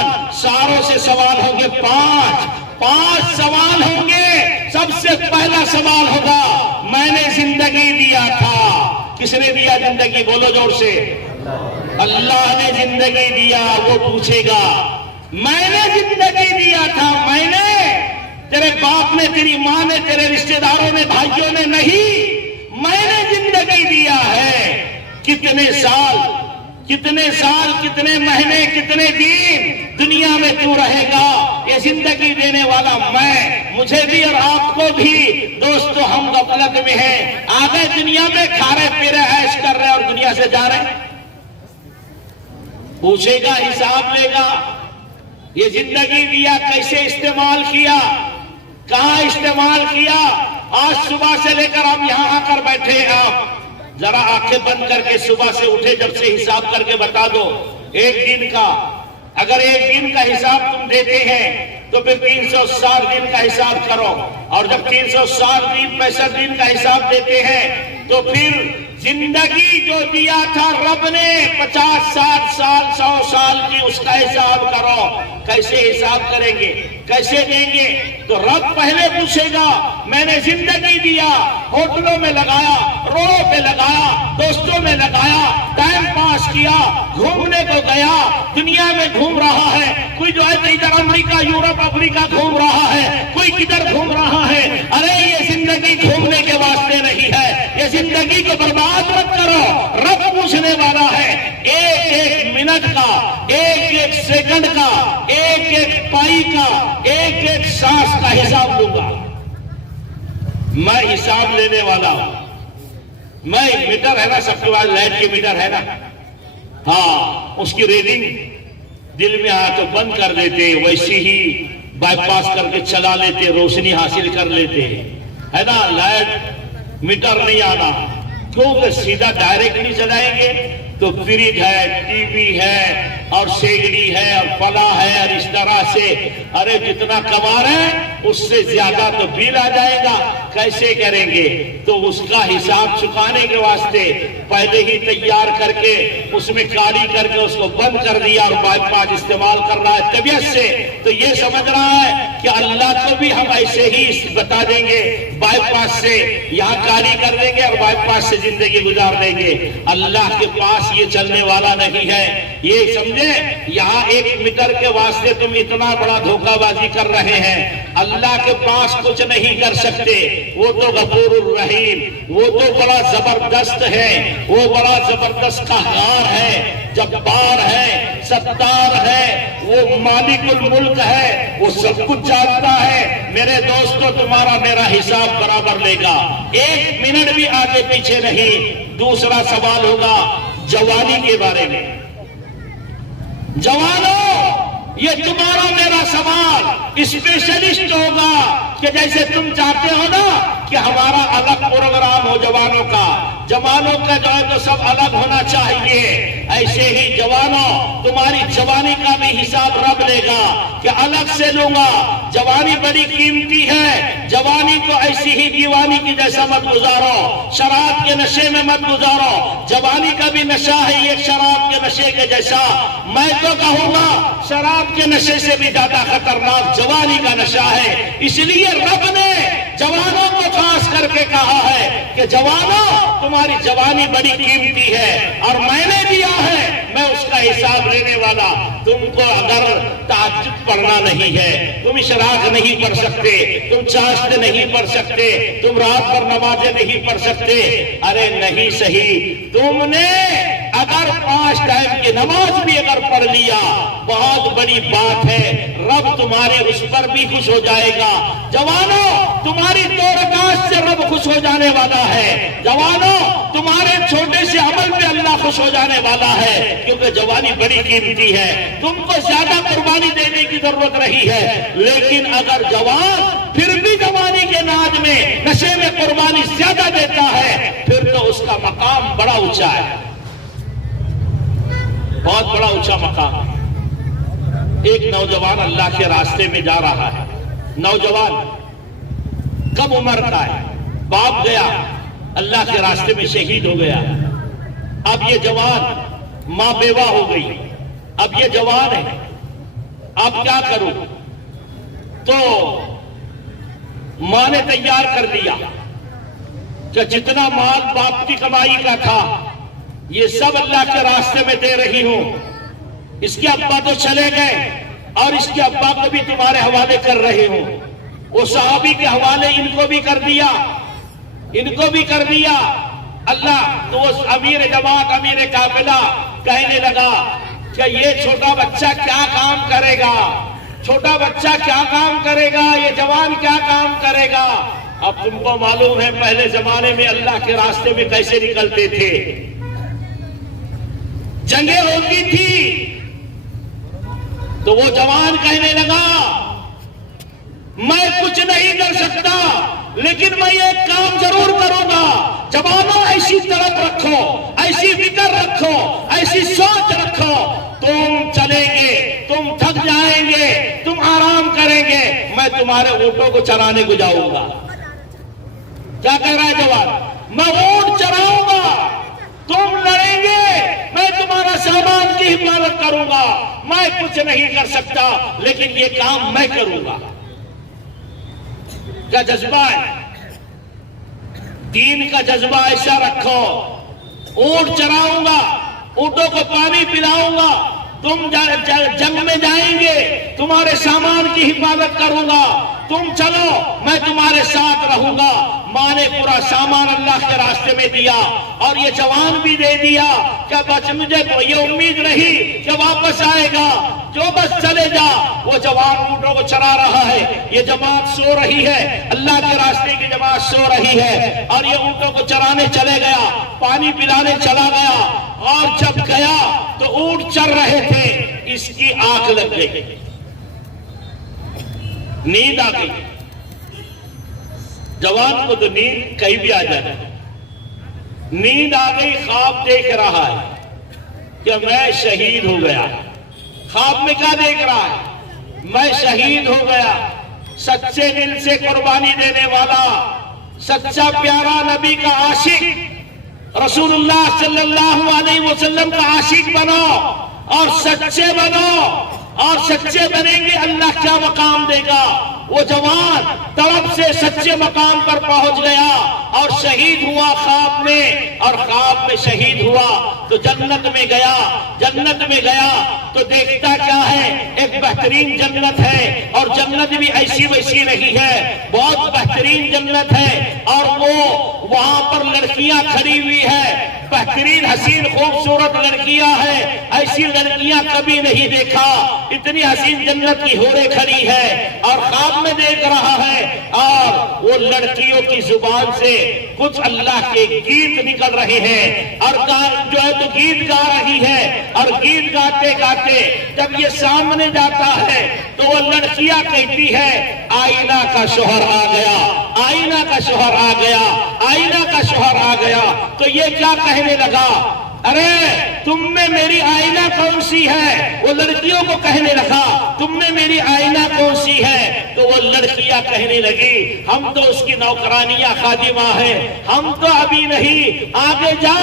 اشاروں سے سوال ہوں گے، پانچ سوال ہوں گے۔ سب سے پہلا سوال ہوگا، میں نے زندگی دیا تھا، کس نے دیا زندگی؟ بولو زور سے۔ اللہ نے زندگی دیا، وہ پوچھے گا میں نے زندگی دیا تھا، میں نے، تیرے باپ نے، تیری ماں نے، تیرے رشتہ داروں نے، بھائیوں نے نہیں، میں نے زندگی دیا ہے۔ کتنے سال، کتنے مہینے، کتنے دن دنیا میں تو رہے گا؟ یہ زندگی دینے والا میں، مجھے بھی اور آپ کو بھی۔ دوستو ہم غفلت میں ہیں، آگے دنیا میں کھا رہے پی رہے عیش کر رہے اور دنیا سے جا رہے۔ پوچھے گا، حساب لے گا، یہ زندگی دیا کیسے استعمال کیا، کہاں استعمال کیا؟ آج صبح سے لے کر ہم یہاں آ کر بیٹھے ہیں، آپ ذرا آنکھیں بند کر کے صبح سے اٹھے جب سے حساب کر کے بتا دو ایک دن کا۔ اگر ایک دن کا حساب تم دیتے ہیں تو پھر 360 دن کا حساب کرو، اور جب 360 دن 65 دن کا حساب دیتے ہیں تو پھر زندگی جو دیا تھا رب نے 50 60 سال 100 سال کی، اس کا حساب کرو۔ کیسے حساب کریں گے، کیسے دیں گے؟ تو رب پہلے پوچھے گا، میں نے زندگی دیا، ہوٹلوں میں لگایا، روڈوں پہ لگایا، دوستوں میں لگایا، ٹائم پاس کیا، گھومنے کو گیا، دنیا میں گھوم رہا ہے، کوئی جو ہے ادھر امریکہ یورپ افریقہ گھوم رہا ہے، کوئی کدھر گھوم رہا ہے۔ ارے یہ زندگی گھومنے کے واسطے نہیں ہے، یہ زندگی کو برباد مت کرو۔ رب پوچھنے والا ہے، ایک ایک منٹ کا، ایک ایک سیکنڈ کا، ایک ایک پائی کا، ایک ایک سانس کا حساب لوں گا۔ میں حساب لینے والا ہوں۔ میں میٹر ہے نا، سب کے پاس لائٹ کے میٹر ہے نا، ہاں، اس کی ریڈنگ دل میں آیا تو بند کر دیتے، ویسی ہی بائی پاس کر کے چلا لیتے، روشنی حاصل کر لیتے، ہے نا۔ لائٹ میٹر نہیں آنا، کیونکہ سیدھا ڈائریکٹ نہیں چلائیں گے تو فریج ہے، ٹی وی ہے، اور سیگڑی ہے، اور فلاں ہے، اور اس طرح سے ارے جتنا کما رہے ہیں اس سے زیادہ تو بل آ جائے گا، کیسے کریں گے؟ تو اس کا حساب چکانے کے واسطے پہلے ہی تیار کر کے اس میں کالی کر کے اس کو بند کر دیا، اور بائی پاس استعمال کر رہا ہے طبیعت سے۔ تو یہ سمجھ رہا ہے کہ اللہ کو بھی ہم ایسے ہی بتا دیں گے، بائی پاس سے یہاں کالی کر دیں گے اور بائی پاس سے زندگی گزار دیں گے۔ اللہ کے پاس یہ چلنے والا نہیں ہے، یہ سمجھے۔ یہاں ایک میٹر کے واسطے تم اتنا بڑا دھوکہ بازی کر رہے ہیں، اللہ کے پاس کچھ نہیں کر سکتے۔ وہ تو غفور الرحیم، وہ تو بڑا زبردست ہے، وہ بڑا زبردست قہار ہے، جبار ہے، ستار ہے، وہ مالک الملک ہے، وہ سب کچھ جانتا ہے۔ میرے دوستو تمہارا میرا حساب برابر لے گا، ایک منٹ بھی آگے پیچھے نہیں۔ دوسرا سوال ہوگا جوانی کے بارے میں۔ جوانوں، یہ تمہارا میرا سوال اسپیشلسٹ ہوگا کہ جیسے تم چاہتے ہو نا کہ ہمارا الگ پروگرام ہو جوانوں کا، جوانوں کا جو ہے تو سب الگ ہونا چاہیے، ایسے ہی جوانوں تمہاری جوانی کا بھی حساب رب لے گا کہ الگ سے لوں گا۔ جوانی بڑی قیمتی ہے، جوانی کو ایسی ہی دیوانی کی جیسا مت گزارو، شراب کے نشے میں مت گزارو۔ جوانی کا بھی نشہ ہے ایک شراب کے نشے کے جیسا۔ میں تو کہوں گا شراب کے نشے سے بھی زیادہ خطرناک جوانی کا نشہ ہے۔ اس لیے رب نے جوانوں کو خاص کر کے کہا ہے کہ جوانوں تمہاری جوانی بڑی قیمتی ہے اور میں نے دیا ہے، میں اس کا حساب لینے والا۔ تم کو اگر تہجد پڑھنا نہیں ہے، تم اشراق نہیں پڑھ سکتے، تم چاشت نہیں پڑھ سکتے، تم رات پر نمازیں نہیں پڑھ سکتے، ارے نہیں صحیح، تم نے اگر 5 ٹائم کی نماز بھی اگر پڑھ لیا بہت بڑی بات ہے، رب تمہارے اس پر بھی خوش ہو جائے گا۔ جوانوں تمہاری 2 رکعت سے رب خوش ہو جانے والا ہے، جوانوں تمہارے چھوٹے سے عمل پہ اللہ خوش ہو جانے والا ہے، کیونکہ جوانی بڑی قیمتی ہے۔ تم کو زیادہ قربانی دینے کی ضرورت نہیں ہے، لیکن اگر جوان پھر بھی جوانی کے ناز میں نشے میں قربانی زیادہ دیتا ہے پھر تو اس کا مقام بڑا اونچا ہے، بہت بڑا اونچا مقام ہے۔ ایک نوجوان اللہ کے راستے میں جا رہا ہے، نوجوان کم عمر کا ہے، باپ گیا اللہ کے راستے میں شہید ہو گیا، اب یہ جوان ماں بیوہ ہو گئی، اب یہ جوان ہے، اب کیا کروں؟ تو ماں نے تیار کر دیا کہ جتنا مال باپ کی کمائی کا تھا یہ سب اللہ کے راستے میں دے رہی ہوں. اس کے ابا تو چلے گئے اور اس کے ابا کو بھی تمہارے حوالے کر رہے ہوں. وہ صحابی کے حوالے ان کو بھی کر دیا، ان کو بھی کر دیا. اللہ تو وہ امیر جماعت، امیر قافلہ کہنے لگا کہ یہ چھوٹا بچہ کیا کام کرے گا، چھوٹا بچہ کیا کام کرے گا، یہ جوان کیا کام کرے گا. اب تم کو معلوم ہے پہلے زمانے میں اللہ کے راستے میں کیسے نکلتے تھے. جنگیں ہوتی تھی تو وہ جوان کہنے لگا میں کچھ نہیں کر سکتا لیکن میں ایک کام ضرور کروں گا. جوانوں ایسی طرف رکھو، ایسی فکر رکھو، ایسی سوچ رکھو، تم چلیں گے، تم تھک جائیں گے، تم آرام کریں گے، میں تمہارے اونٹوں کو چرانے کو جاؤں گا. کیا کہہ رہا ہے جوان؟ میں اونٹ چراؤں گا، تم لڑیں گے، میں تمہارا سامان کی حفاظت کروں گا. میں کچھ نہیں کر سکتا لیکن یہ کام میں کروں گا. کیا جذبہ ہے؟ دین کا جذبہ ایسا رکھو. اونٹ چراؤں گا، اونٹوں کو پانی پلاؤں گا، تم جنگ میں جائیں گے، تمہارے سامان کی حفاظت کروں گا، تم چلو میں تمہارے ساتھ رہوں گا. ماں نے پورا سامان اللہ کے راستے میں دیا اور یہ جوان بھی دے دیا کہ بس مجھے یہ امید رہی کہ واپس آئے گا، جو بس چلے جا. وہ جوان اونٹوں کو چرا رہا ہے، یہ جماعت سو رہی ہے، اللہ کے راستے کی جماعت سو رہی ہے اور یہ اونٹوں کو چرانے چلے گیا، پانی پلانے چلا گیا. اور جب گیا تو اونٹ چر رہے تھے، اس کی آنکھ لگ گئی، نیند آ گئی. جوان کو تو نیند کہیں بھی آ جاتا ہے، نیند آ گئی. خواب دیکھ رہا ہے کہ میں شہید ہو گیا. خواب میں کیا دیکھ رہا ہے؟ میں شہید ہو گیا. سچے دل سے قربانی دینے والا، سچا پیارا نبی کا عاشق، رسول اللہ صلی اللہ علیہ وسلم کا عاشق بنو اور سچے بنو، اور سچے بنیں گے اللہ کیا مقام دے گا. وہ جوان طرف سے سچے مقام پر پہنچ گیا اور شہید ہوا خواب میں، اور خواب میں شہید ہوا تو جنت میں گیا. جنت میں گیا تو دیکھتا کیا ہے؟ ایک بہترین جنت ہے، اور جنت بھی ایسی ویسی نہیں ہے، بہت بہترین جنت ہے. اور وہ وہاں پر لڑکیاں کھڑی ہوئی ہے، بہترین حسین خوبصورت لڑکیاں ہیں، ایسی لڑکیاں کبھی نہیں دیکھا. اتنی حسین جنت کی حوریں کھڑی ہے اور خواب میں دیکھ رہا ہے. اور وہ لڑکیوں کی زبان سے کچھ اللہ کے گیت نکل رہے ہیں اور جو ہے تو گیت گا رہی ہے. اور گیت گاتے گاتے جب یہ سامنے جاتا ہے تو وہ لڑکیاں کہتی ہے آئینہ کا شوہر آ گیا، آئینہ کا شوہر آ گیا، آئینہ کا شوہر آ گیا. تو یہ کیا کہنے لگا؟ ارے تم میں میری آئینہ کون سی ہے؟ وہ لڑکیوں کو کہنے لگا تم میں میری آئینہ کون سی ہے؟ تو وہ لڑکیاں کہنے لگی ہم تو اس کی نوکرانیاں خادمہ ہیں، ہم تو ابھی نہیں، آگے جا،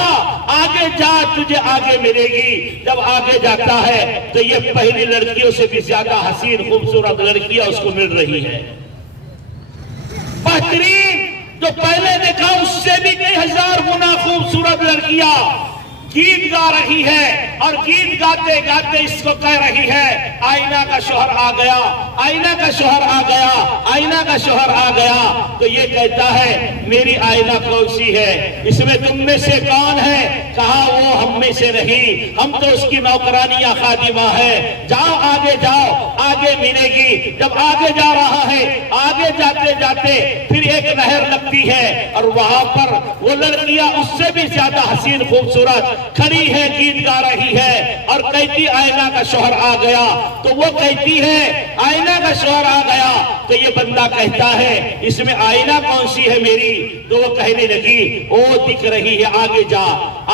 آگے جا، تجھے آگے ملے گی. جب آگے جاتا ہے تو یہ پہلی لڑکیوں سے بھی زیادہ حسین خوبصورت لڑکیاں اس کو مل رہی ہے. بہترین جو پہلے دیکھا اس سے بھی کئی ہزار گنا خوبصورت لڑکیاں گیت گا رہی ہے. اور گیت گاتے گاتے اس کو کہہ رہی ہے آئینہ کا شوہر آ گیا، آئینہ کا شوہر آ گیا، آئینہ کا شوہر آ گیا. تو یہ کہتا ہے میری آئینہ کون سی ہے؟ اس میں تم میں سے کون ہے؟ کہا وہ ہم میں سے نہیں، ہم تو اس کی نوکرانیاں خادمہ ہے. جاؤ آگے جاؤ، آگے ملے گی. جب آگے جا رہا ہے، آگے جاتے جاتے پھر ایک نہر لگتی ہے اور وہاں پر وہ لڑکیاں اس سے بھی زیادہ حسین خوبصورت کھڑی ہے، گیت گا رہی ہے اور کہتی آئینہ کا شوہر آ گیا. تو وہ کہتی ہے آئینہ کا شوہر آ گیا. تو یہ بندہ کہتا ہے اس میں آئینہ کون سی ہے میری؟ تو وہ کہنے لگی وہ دکھ رہی ہے، آگے جا،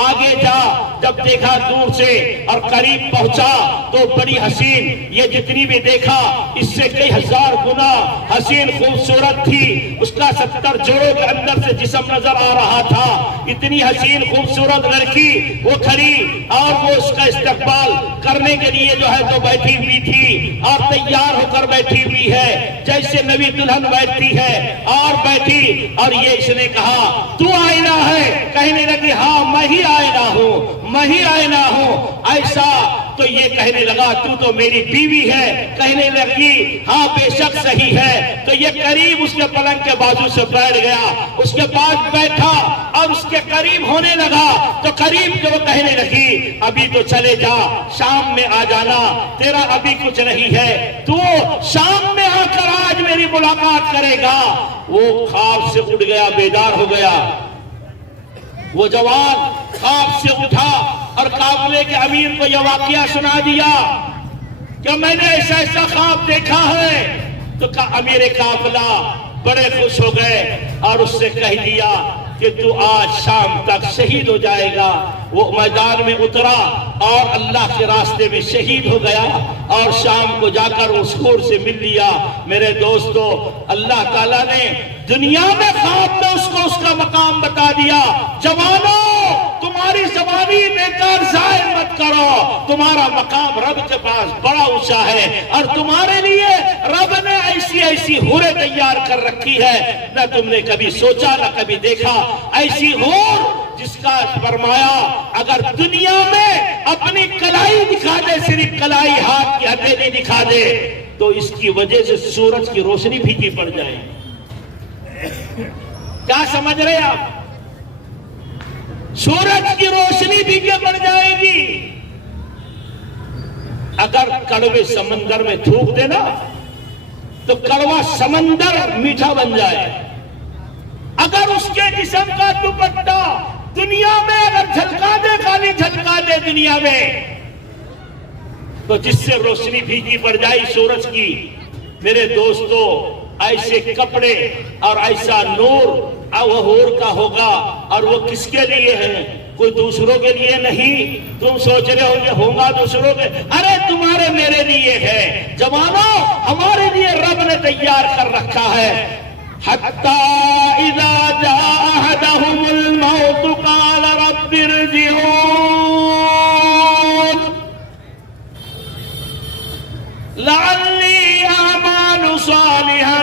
آگے جا. جب دیکھا دور سے اور قریب پہنچا تو بڑی حسین، یہ جتنی بھی دیکھا اس سے کئی ہزار گنا حسین خوبصورت تھی. اس کا 70 جوڑوں کے اندر سے جسم نظر آ رہا تھا. اتنی حسین خوبصورت لڑکی وہ کھڑی اور وہ اس کا استقبال کرنے کے لیے جو ہے تو بیٹھی ہوئی تھی اور تیار ہو کر بیٹھی ہوئی ہے جیسے نوی دلہن بیٹھتی ہے اور بیٹھی. اور یہ اس نے کہا تو آئینہ ہے؟ کہنے لگی ہاں میں ہی آئینہ ہوں، میں ہی آئینہ ہوں. ایسا تو یہ کہنے لگا تو میری بیوی ہے. کہنے لگی ہاں بے شک صحیح ہے. تو یہ قریب اس کے پلنگ کے بازو سے بیٹھ گیا، اس کے پاس بیٹھا اور اس کے قریب ہونے لگا. تو قریب جو کہنے لگی ابھی تو چلے جا، شام میں آ جانا، تیرا ابھی کچھ نہیں ہے، تو شام میں آ کر آج میری ملاقات کرے گا. وہ خواب سے اٹھ گیا، بیدار ہو گیا. وہ جوان خواب سے اٹھا اور قافلے کے امیر کو یہ واقعہ سنا دیا کہ میں نے ایسا ایسا خواب دیکھا ہے. تو امیر قافلہ بڑے خوش ہو گئے اور اس سے کہہ دیا کہ تو آج شام تک شہید ہو جائے گا. وہ میدان میں اترا اور اللہ کے راستے میں شہید ہو گیا اور شام کو جا کر اس خور سے مل لیا. میرے دوستو، اللہ تعالیٰ نے دنیا میں خواب میں اس کو اس کا مقام بتا دیا. جوانوں، تمہاری زبانی بیکار ضائع مت کرو، تمہارا مقام رب کے پاس بڑا اونچا ہے اور تمہارے لیے رب نے ایسی ایسی حوریں تیار کر رکھی ہے نہ تم نے کبھی سوچا نہ کبھی دیکھا. ایسی حور جس کا فرمایا اگر دنیا میں اپنی کلائی دکھا دے، صرف کلائی ہاتھ کی ہتھیلی دکھا دے، تو اس کی وجہ سے سورج کی روشنی پھیکی پڑ جائے. کیا سمجھ رہے آپ؟ سورج کی روشنی پھیکی پڑ جائے گی. اگر کڑوے سمندر میں تھوک دینا تو کڑوا سمندر میٹھا بن جائے. اگر اس کے جسم کا دوپٹہ دنیا میں اگر جھلکا دے، خالی جھلکا دے دنیا میں، تو جس سے روشنی بھیگی پڑ جائے سورج کی. میرے دوستو، ایسے کپڑے اور ایسا نور وہ حور کا ہوگا. اور وہ کس کے لیے ہے؟ کوئی دوسروں کے لیے نہیں. تم سوچ رہے ہو کہ ہوگا دوسروں کے، ارے تمہارے میرے لیے ہے. جوانوں، ہمارے لیے رب نے تیار کر رکھا ہے. حَتَّى إِذَا جَاءَ أَحَدَهُمُ الْمَوْتُ قَالَ رَبِّ ارْجِعُونِ لَعَلِّي أَعْمَلُ صَالِحًا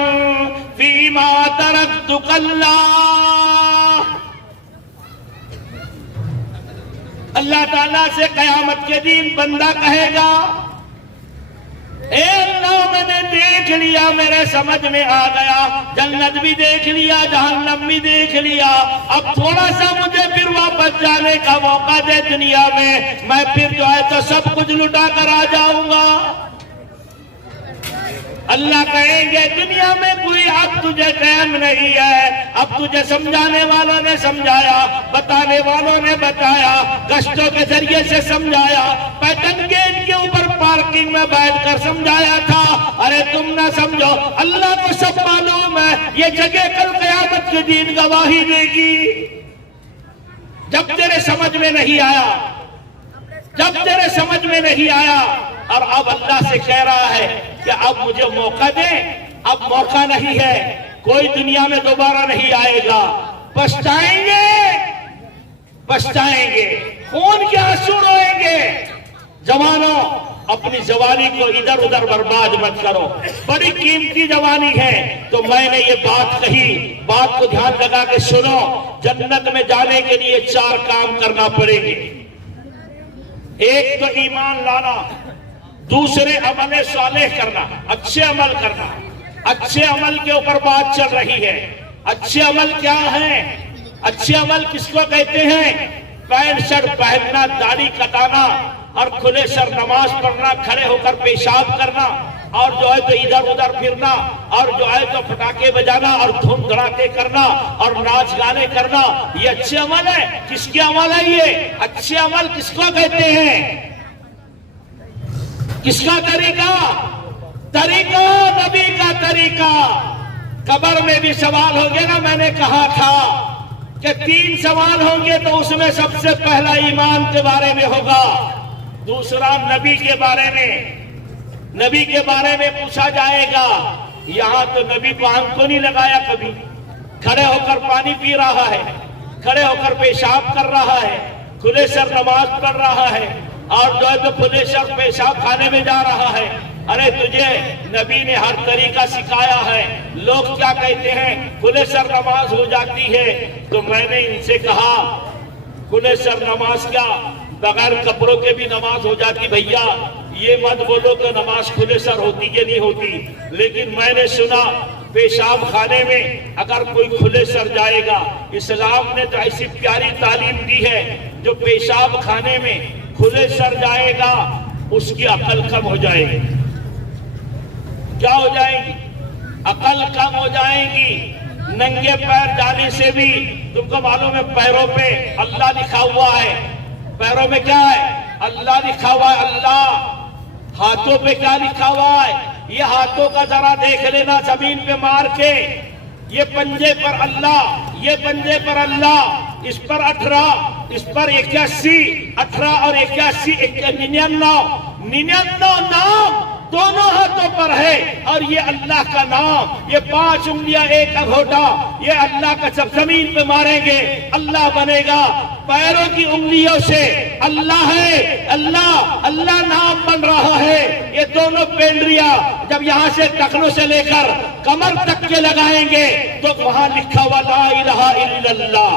فِيمَا تَرَكْتُ كَلَّا. اللہ تعالیٰ سے قیامت کے دن بندہ کہے گا اے اللہ، میں نے دیکھ لیا، میرے سمجھ میں آ گیا، جنت بھی دیکھ لیا، جہنم بھی دیکھ لیا، اب تھوڑا سا مجھے پھر واپس جانے کا موقع دے دنیا میں پھر جو ہے تو سب کچھ لٹا کر آ جاؤں گا. اللہ کہیں گے دنیا میں کوئی اب تجھے ٹائم نہیں ہے، اب تجھے سمجھانے والوں نے سمجھایا، بتانے والوں نے بتایا، گشتوں کے ذریعے سے سمجھایا، پیٹن گیٹ کے اوپر پارکنگ میں بیٹھ کر سمجھایا تھا. ارے تم نہ سمجھو، اللہ کو سب معلوم ہے. یہ جگہ کل قیامت کے دن گواہی دے گی. جب تیرے سمجھ میں نہیں آیا، جب تیرے سمجھ میں نہیں آیا، اور اب اللہ سے کہہ رہا ہے کہ اب مجھے موقع دے، اب موقع نہیں ہے، کوئی دنیا میں دوبارہ نہیں آئے گا. پچھتائیں گے، پچھتائیں گے، خون کے آنسو روئیں گے. جوانوں، اپنی جوانی کو ادھر ادھر برباد مت کرو، بڑی قیمتی جوانی ہے. تو میں نے یہ بات کہی، بات کو دھیان لگا کے سنو. جنت میں جانے کے لیے 4 کام کرنا پڑیں گے. ایک تو ایمان لانا، دوسرے عمل صالح کرنا، اچھے عمل کرنا. اچھے عمل کے اوپر بات چل رہی ہے. اچھے عمل کیا ہیں؟ اچھے عمل کس کو کہتے ہیں؟ پینٹ شرٹ پہننا، داڑھی کٹانا اور کھلے سر نماز پڑھنا، کھڑے ہو کر پیشاب کرنا اور جو ہے تو ادھر ادھر پھرنا اور جو ہے تو پٹاخے بجانا اور دھوم دھڑاکے کرنا اور ناچ گانے کرنا. یہ اچھے عمل ہے. کس کے عمل ہے یہ اچھے عمل؟ کس کو کہتے ہیں؟ کس کا طریقہ؟ طریقہ نبی کا طریقہ. قبر میں بھی سوال ہو گیا نا. میں نے کہا تھا کہ 3 سوال ہوں گے تو اس میں سب سے پہلا ایمان کے بارے میں ہوگا، دوسرا نبی کے بارے میں پوچھا جائے گا۔ یہاں تو نبی کو آنکھ کو نہیں لگایا کبھی، کھڑے ہو کر پانی پی رہا ہے، کھڑے ہو کر پیشاب کر رہا ہے، کھلے سر نماز پڑھ رہا ہے، اور جو ہے تو کھلے سر پیشاب کھانے میں جا رہا ہے۔ ارے تجھے نبی نے ہر طریقہ سکھایا ہے۔ لوگ کیا کہتے ہیں؟ کھلے سر نماز ہو جاتی ہے۔ تو میں نے ان سے کہا کھلے سر نماز کیا، بغیر کپڑوں کے بھی نماز ہو جاتی۔ بھیا یہ مت بولو کہ نماز کھلے سر ہوتی کہ نہیں ہوتی، لیکن میں نے سنا پیشاب خانے میں اگر کوئی کھلے سر جائے گا، اسلام نے تو ایسی پیاری تعلیم دی ہے، جو پیشاب خانے میں کھلے سر جائے گا اس کی عقل کم ہو جائے گی۔ کیا ہو جائے گی؟ عقل کم ہو جائے گی۔ ننگے پیر جانے سے بھی، تم کو معلوم ہے پیروں پہ اللہ لکھا ہوا ہے، پیروں میں کیا ہے؟ اللہ لکھا ہوا ہے، اللہ۔ ہاتھوں پہ کیا لکھا ہوا ہے؟ یہ ہاتھوں کا ذرا دیکھ لینا زمین پہ مار کے، یہ پنجے پر اللہ، یہ پنجے پر اللہ، اس پر 18، اس پر 81، 18 اور 81، 99 نام دونوں ہاتھوں پر ہے، اور یہ اللہ کا نام، یہ 5 انگلیاں ایک انگوٹھا، یہ اللہ کا جب زمین پہ ماریں گے اللہ بنے گا۔ پیروں کی انگلیوں سے اللہ ہے، اللہ اللہ نام بن رہا ہے۔ یہ دونوں پینڈریاں جب یہاں سے ٹخنوں سے لے کر کمر تک کے لگائیں گے تو وہاں لکھا ہوا لا الہ الا اللہ،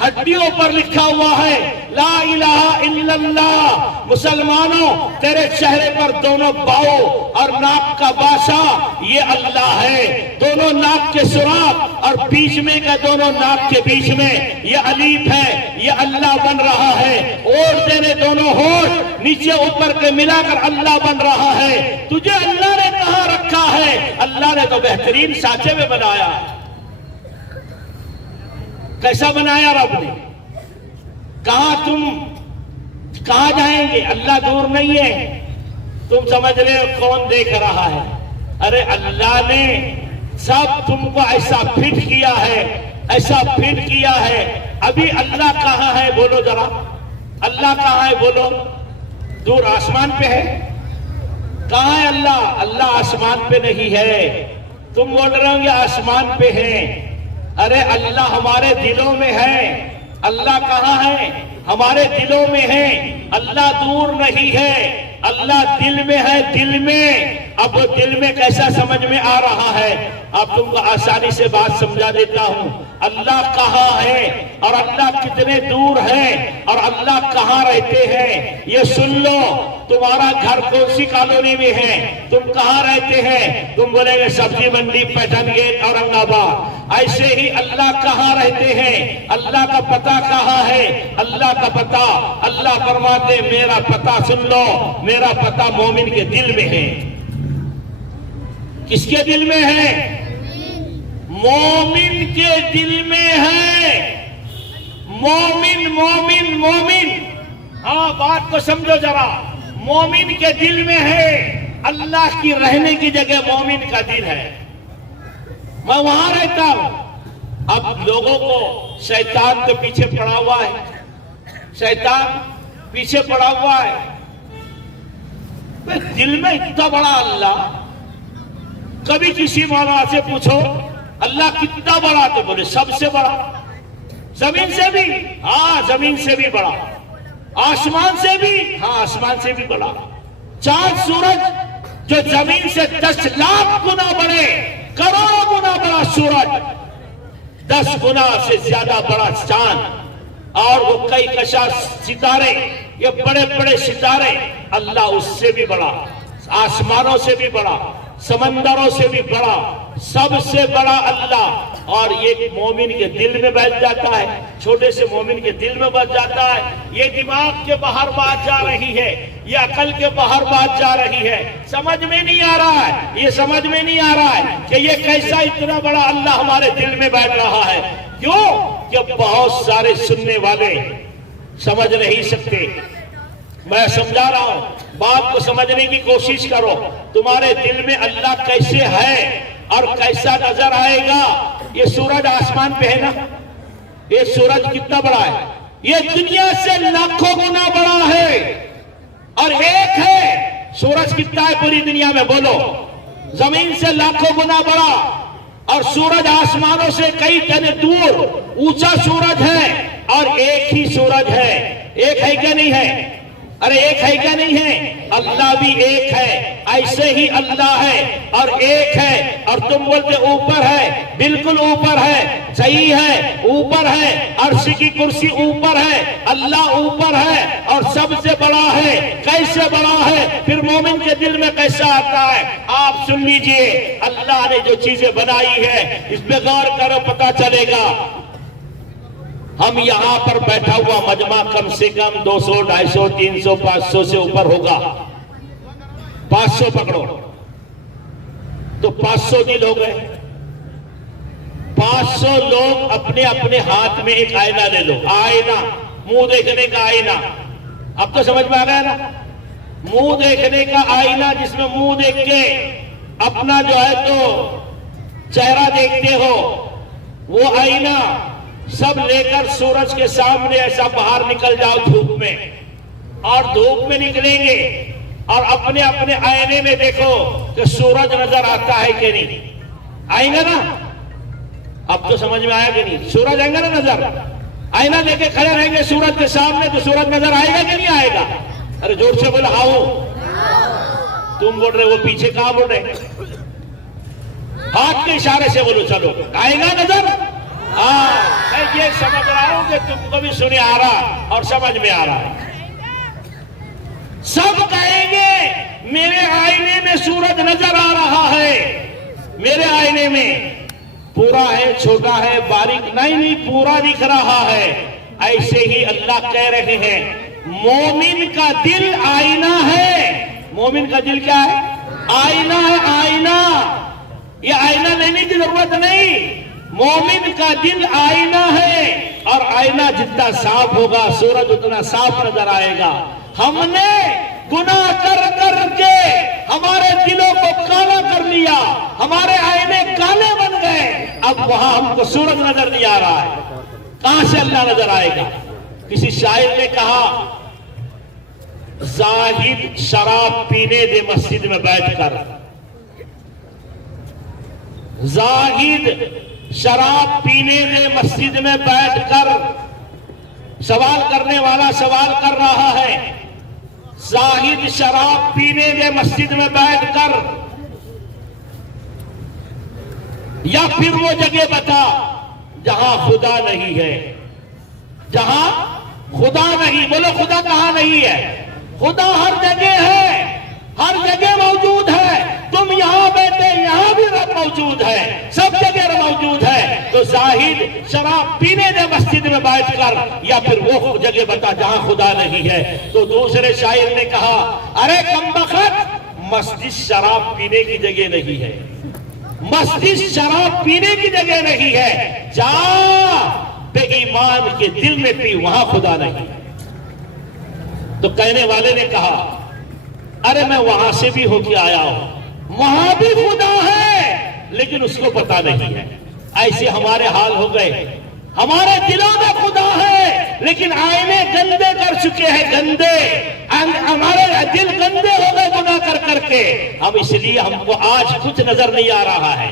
ہڈیوں پر لکھا ہوا ہے لا الہ الا اللہ۔ مسلمانوں تیرے چہرے پر دونوں باؤں اور ناک کا باشا یہ اللہ ہے، دونوں ناک کے سوراخ اور بیچ میں کا دونوں ناک کے بیچ میں یہ الف ہے، یہ اللہ بن رہا ہے۔ اور تیرے دونوں ہونٹ نیچے اوپر کے ملا کر اللہ بن رہا ہے۔ تجھے اللہ نے کہاں رکھا ہے؟ اللہ نے تو بہترین سانچے میں بنایا۔ کیسا بنایا رب نے؟ کہاں جائیں گے؟ اللہ دور نہیں ہے۔ تم سمجھ رہے ہو کون دیکھ رہا ہے؟ ارے اللہ نے سب تم کو ایسا فٹ کیا ہے، ایسا فٹ کیا ہے۔ ابھی اللہ کہاں ہے بولو ذرا، اللہ کہاں ہے بولو؟ دور آسمان پہ ہے۔ کہاں ہے اللہ؟ اللہ آسمان پہ نہیں ہے۔ تم بول رہے ہوں گے آسمان پہ ہے۔ ارے اللہ ہمارے دلوں میں ہے۔ اللہ کہاں ہے؟ ہمارے دلوں میں ہے۔ اللہ دور نہیں ہے، اللہ دل میں ہے، دل میں۔ اب وہ دل میں کیسا سمجھ میں آ رہا ہے؟ اب تم کو آسانی سے بات سمجھا دیتا ہوں۔ اللہ کہاں ہے اور اللہ کتنے دور ہے اور اللہ کہاں رہتے ہیں یہ سن لو۔ تمہارا گھر کون سی کالونی میں ہے؟ تم کہاں رہتے ہیں؟ تم بولے گے سبزی منڈی، پیٹن گیٹ، اورنگ آباد۔ ایسے ہی اللہ کہاں رہتے ہیں؟ اللہ کا پتہ کہاں ہے؟ اللہ کا پتہ، اللہ فرماتے میرا پتہ سن لو، میرا پتہ مومن کے دل میں ہے۔ کس کے دل میں ہے؟ مومن کے دل میں ہے۔ مومن مومن مومن، ہاں بات کو سمجھو ذرا۔ مومن کے دل میں ہے، اللہ کی رہنے کی جگہ مومن کا دل ہے۔ میں وہاں رہتا ہوں۔ اب لوگوں کو شیطان کے پیچھے پڑا ہوا ہے، شیطان پیچھے پڑا ہوا ہے۔ دل میں اتنا بڑا اللہ، کبھی کسی مولانا سے پوچھو اللہ کتنا بڑا، تو بولے سب سے بڑا، زمین سے بھی، ہاں زمین سے بھی بڑا، آسمان سے بھی، ہاں آسمان سے بھی بڑا۔ چاند سورج جو زمین سے 10 لاکھ گنا بڑے، کروڑوں گنا بڑا سورج، 10 گنا سے زیادہ بڑا چاند، اور وہ کئی کشا ستارے، یہ بڑے بڑے ستارے، اللہ اس سے بھی بڑا، آسمانوں سے بھی بڑا، سمندروں سے بھی بڑا، سب سے بڑا اللہ۔ اور یہ مومن کے دل میں بیٹھ جاتا ہے، چھوٹے سے مومن کے دل میں بیٹھ جاتا ہے۔ یہ دماغ کے باہر بات جا رہی ہے، یہ عقل کے باہر بات جا رہی ہے۔ سمجھ میں نہیں آ رہا ہے، یہ سمجھ میں نہیں آ رہا ہے کہ یہ کیسا اتنا بڑا اللہ ہمارے دل میں بیٹھ رہا ہے۔ کیوں؟ کہ بہت سارے سننے والے سمجھ نہیں سکتے۔ میں سمجھا رہا ہوں، بات کو سمجھنے کی کوشش کرو۔ تمہارے دل میں اللہ کیسے ہے اور کیسا نظر آئے گا؟ یہ سورج آسمان پہ ہے نا، یہ سورج کتنا بڑا ہے؟ یہ دنیا سے لاکھوں گنا بڑا ہے، اور ایک ہے۔ سورج کتنا ہے پوری دنیا میں؟ بولو۔ زمین سے لاکھوں گنا بڑا، اور سورج آسمانوں سے کئی ٹن دور اونچا سورج ہے، اور ایک ہی سورج ہے۔ ایک ہے کیا نہیں ہے؟ ارے ایک ہے کیا نہیں ہے؟ اللہ بھی ایک ہے، ایسے ہی اللہ ہے اور ایک ہے۔ اور تم بولتے اوپر ہے، بالکل اوپر ہے، صحیح ہے، اوپر ہے، عرش کی کرسی اوپر ہے، اللہ اوپر ہے اور سب سے بڑا ہے۔ کیسے بڑا ہے؟ پھر مومن کے دل میں کیسا آتا ہے؟ آپ سن لیجئے، اللہ نے جو چیزیں بنائی ہے اس پہ غور کرو، پتہ چلے گا۔ ہم یہاں پر بیٹھا ہوا مجمع کم سے کم 200 250 300 500 سے اوپر ہوگا۔ 500 پکڑو تو 500 دل ہو گئے۔ 500 لوگ اپنے اپنے ہاتھ میں ایک آئینہ لے لو، آئینہ، منہ دیکھنے کا آئینہ۔ اب تو سمجھ میں آ گیا نا؟ منہ دیکھنے کا آئینہ، جس میں منہ دیکھ کے اپنا جو ہے تو چہرہ دیکھتے ہو، وہ آئینہ سب لے کر سورج کے سامنے ایسا باہر نکل جاؤ دھوپ میں، اور دھوپ میں نکلیں گے اور اپنے اپنے آئینے میں دیکھو کہ سورج نظر آتا ہے کہ نہیں؟ آئیں گا نا؟ اب تو سمجھ میں آیا کہ نہیں؟ سورج آئیں گا نا نظر؟ آئینہ لے کے کھڑے رہیں گے سورج کے سامنے تو سورج نظر آئے گا کہ نہیں آئے گا؟ ارے زور سے بولو ہاؤ۔ تم بول رہے، وہ پیچھے کہاں بول رہے؟ ہاتھ کے اشارے سے بولو، چلو آئے گا نظر؟ میں یہ سمجھ رہا ہوں کہ تم کو بھی سنے آ رہا اور سمجھ میں آ رہا ہے۔ سب کہیں گے میرے آئینے میں سورج نظر آ رہا ہے، میرے آئینے میں پورا ہے، چھوٹا ہے، باریک نہیں، پورا دکھ رہا ہے۔ ایسے ہی اللہ کہہ رہے ہیں مومن کا دل آئینہ ہے۔ مومن کا دل کیا ہے؟ آئینہ ہے، آئینہ۔ یہ آئینہ لینے کی ضرورت نہیں، مومن کا دل آئینہ ہے، اور آئینہ جتنا صاف ہوگا سورج اتنا صاف نظر آئے گا۔ ہم نے گناہ کر کر کے ہمارے دلوں کو کالا کر لیا، ہمارے آئینے کالے بن گئے، اب وہاں ہم کو سورج نظر نہیں آ رہا ہے، کہاں سے اللہ نظر آئے گا؟ کسی شاعر نے کہا زاہد شراب پینے دے مسجد میں بیٹھ کر، زاہد شراب پینے دے مسجد میں بیٹھ کر۔ سوال کرنے والا سوال کر رہا ہے، زاہد شراب پینے دے مسجد میں بیٹھ کر، یا پھر وہ جگہ بتا جہاں خدا نہیں ہے، جہاں خدا نہیں۔ بولو خدا کہاں نہیں ہے؟ خدا ہر جگہ ہے، ہر جگہ موجود ہے۔ تم یہاں بیٹھے، یہاں بھی رب موجود ہے، سب جگہ موجود ہے۔ تو زاہد شراب پینے دے مسجد میں بیٹھ کر، یا پھر وہ جگہ بتا جہاں خدا نہیں ہے۔ تو دوسرے شاعر نے کہا ارے کمبخت، مسجد شراب پینے کی جگہ نہیں ہے، مسجد شراب پینے کی جگہ نہیں ہے، جا بے ایمان کے دل میں پی، وہاں خدا نہیں۔ تو کہنے والے نے کہا ارے میں وہاں سے بھی ہو کے آیا ہوں، وہاں بھی خدا ہے لیکن اس کو پتا نہیں ہے۔ ایسے ہمارے حال ہو گئے، ہمارے دلوں میں خدا ہے لیکن آئینے گندے کر چکے ہیں، گندے، ہمارے دل گندے ہو گئے گناہ کر کر کے۔ ہم اس لیے ہم کو آج کچھ نظر نہیں آ رہا ہے،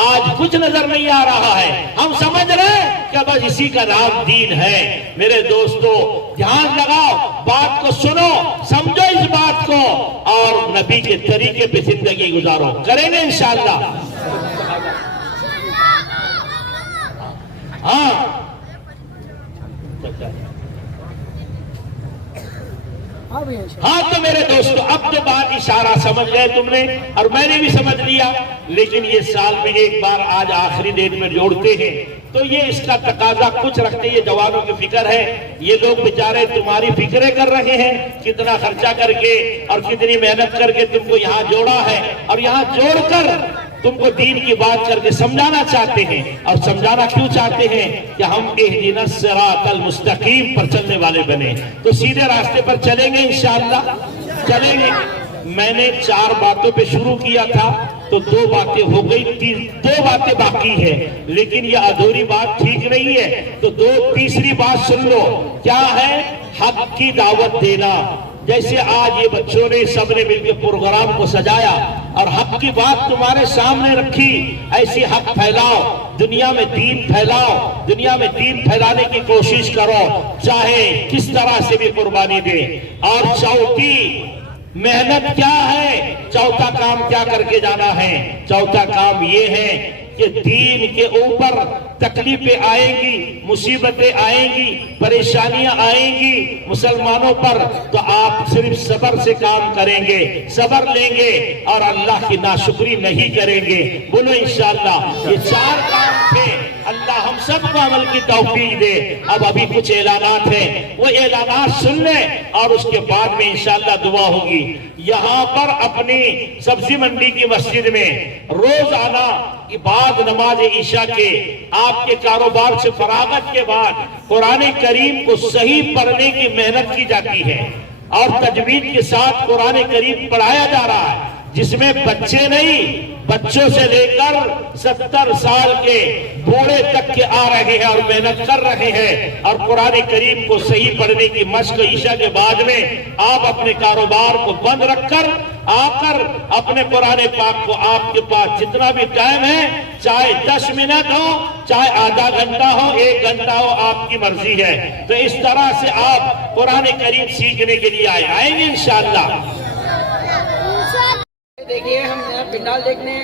آج کچھ نظر نہیں آ رہا ہے۔ ہم سمجھ رہے کہ بس اسی کا نام دین ہے۔ میرے دوستو دھیان لگاؤ، بات کو سنو، سمجھو اس بات کو، اور نبی کے طریقے پہ زندگی گزارو۔ کریں گے انشاءاللہ؟ ہاں تو میرے دوستو اب تو بات اشارہ سمجھ گئے تم نے، اور میں نے بھی سمجھ لیا۔ لیکن یہ سال میں ایک بار آج آخری ڈیٹ میں جوڑتے ہیں تو یہ اس کا تقاضا کچھ رکھتے، یہ جوانوں کی فکر ہے۔ یہ لوگ بیچارے تمہاری فکریں کر رہے ہیں، کتنا خرچہ کر کے اور کتنی محنت کر کے تم کو یہاں جوڑا ہے، اور یہاں جوڑ کر تم کو دین کی بات کر کے سمجھانا چاہتے ہیں۔ اور سمجھانا کیوں چاہتے ہیں؟ کہ ہم اہدنا الصراط المستقیم پر چلنے والے بنے، تو سیدھے راستے پر چلیں گے انشاءاللہ، چلیں گے۔ میں نے 4 باتوں پہ شروع کیا تھا، تو 2 باتیں ہو گئی، 2 باتیں باقی ہیں، لیکن یہ ادھوری بات ٹھیک نہیں ہے، تو تیسری بات سن لو، کیا ہے؟ حق کی دعوت دینا۔ جیسے آج یہ بچوں نے سب نے مل کے پروگرام کو سجایا اور حق کی بات تمہارے سامنے رکھی، ایسی حق پھیلاؤ، دنیا میں دین پھیلاؤ، دنیا میں دین پھیلانے کی کوشش کرو، چاہے کس طرح سے بھی قربانی دے۔ اور چوتھی محنت کیا ہے؟ چوتھا کام کیا کر کے جانا ہے؟ چوتھا کام یہ ہے کہ دین کے اوپر تکلیفیں آئیں گی، مصیبتیں آئیں گی، پریشانیاں آئیں گی مسلمانوں پر، تو آپ صرف صبر سے کام کریں گے، صبر لیں گے اور اللہ کی ناشکری نہیں کریں گے۔ بولو انشاءاللہ۔ یہ 4 کام تھے، اللہ ہم سب کو عمل کی توفیق دے۔ اب ابھی کچھ اعلانات ہیں، وہ اعلانات سن لیں اور اس کے بعد میں انشاءاللہ دعا ہوگی۔ یہاں پر اپنی سبزی منڈی کی مسجد میں روزانہ بعد نماز عشاء کے آپ کے کاروبار سے فراغت کے بعد قرآن کریم کو صحیح پڑھنے کی محنت کی جاتی ہے اور تجوید کے ساتھ قرآن کریم پڑھایا جا رہا ہے، جس میں بچے نہیں، بچوں سے لے کر 70 سال کے بوڑھے تک کے آ رہے ہیں اور محنت کر رہے ہیں، اور قرآن کریم کو صحیح پڑھنے کی مشق عشاء کے بعد میں آپ اپنے کاروبار کو بند رکھ کر آ کر اپنے قرآن پاک کو آپ کے پاس جتنا بھی ٹائم ہے، چاہے 10 منٹ ہو، چاہے آدھا گھنٹہ ہو، 1 گھنٹہ ہو، آپ کی مرضی ہے، تو اس طرح سے آپ قرآن کریم سیکھنے کے لیے آئیں گے انشاءاللہ۔ دیکھیے ہم پنڈال دیکھنے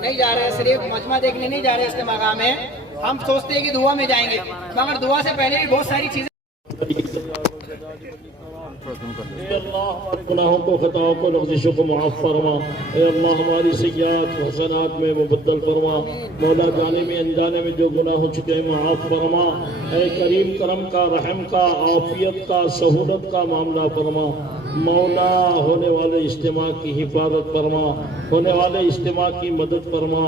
نہیں جا رہے، صرف مجمع دیکھنے نہیں جا رہے اس کے مقام میں، ہم سوچتے ہیں کہ دعا میں جائیں گے، مگر دعا سے پہلے بھی بہت ساری چیزیں۔ اے اللہ ہمارے گناہوں کو، خطاؤں کو، لغزشوں کو معاف فرما۔ اے اللہ ہماری سیئات و حسنات میں مبدل فرما۔ مولا جانے میں انجانے میں جو گناہ ہو چکے ہیں معاف فرما۔ اے کریم کرم کا، رحم کا، عافیت کا، سہولت کا معاملہ فرما۔ مولا ہونے والے اجتماع کی حفاظت فرما، ہونے والے اجتماع کی مدد فرما۔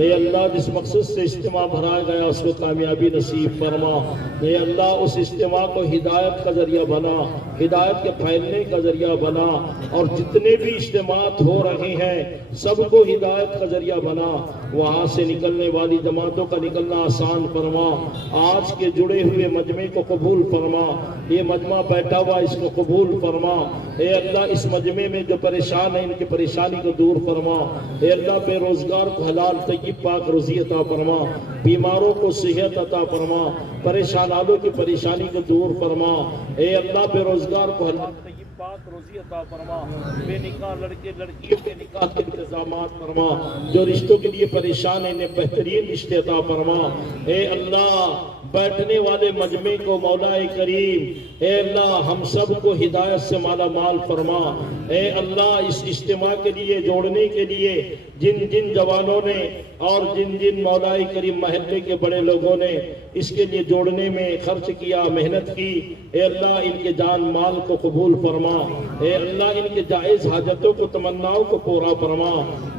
اے اللہ جس مقصد سے اجتماع بھرایا گیا اس کو کامیابی نصیب فرما۔ اے اللہ اس اجتماع کو ہدایت کا ذریعہ بنا، ہدایت کے پھیلنے کا ذریعہ بنا، اور جتنے بھی اجتماعات ہو رہے ہیں سب کو ہدایت کا ذریعہ بنا۔ وہاں سے نکلنے والی جماعتوں کا نکلنا آسان فرما۔ آج کے جڑے ہوئے مجمع کو قبول فرما، یہ مجمع بیٹھا ہوا اس کو قبول فرما۔ اے اللہ اس مجمع میں جو پریشان ہیں ان کی پریشانی کو دور فرما۔ اے اللہ بے روزگار کو حلال طیب پاک روزی عطا فرما، بیماروں کو صحت عطا فرما، پریشان والوں کی پریشانی کو دور فرما۔ اے اللہ بے روزگار کو حلال طیب پاک روزی عطا فرما، بے نکاح لڑکے لڑکیوں کے نکاح کے انتظامات فرما، جو رشتوں کے لیے پریشان ہیں انہیں بہترین رشتے عطا فرما۔ اے اللہ بیٹھنے والے مجمع کو مولا کریم، اے اللہ ہم سب کو ہدایت سے مالا مال فرما۔ اے اللہ اس اجتماع کے لیے جوڑنے کے لیے جن جن جوانوں نے اور جن جن مولا کریم محلے کے بڑے لوگوں نے اس کے لیے جوڑنے میں خرچ کیا، محنت کی، اے اللہ ان کے جان مال کو قبول فرما۔ اے اللہ ان کے جائز حاجتوں کو، تمناؤں کو پورا فرما۔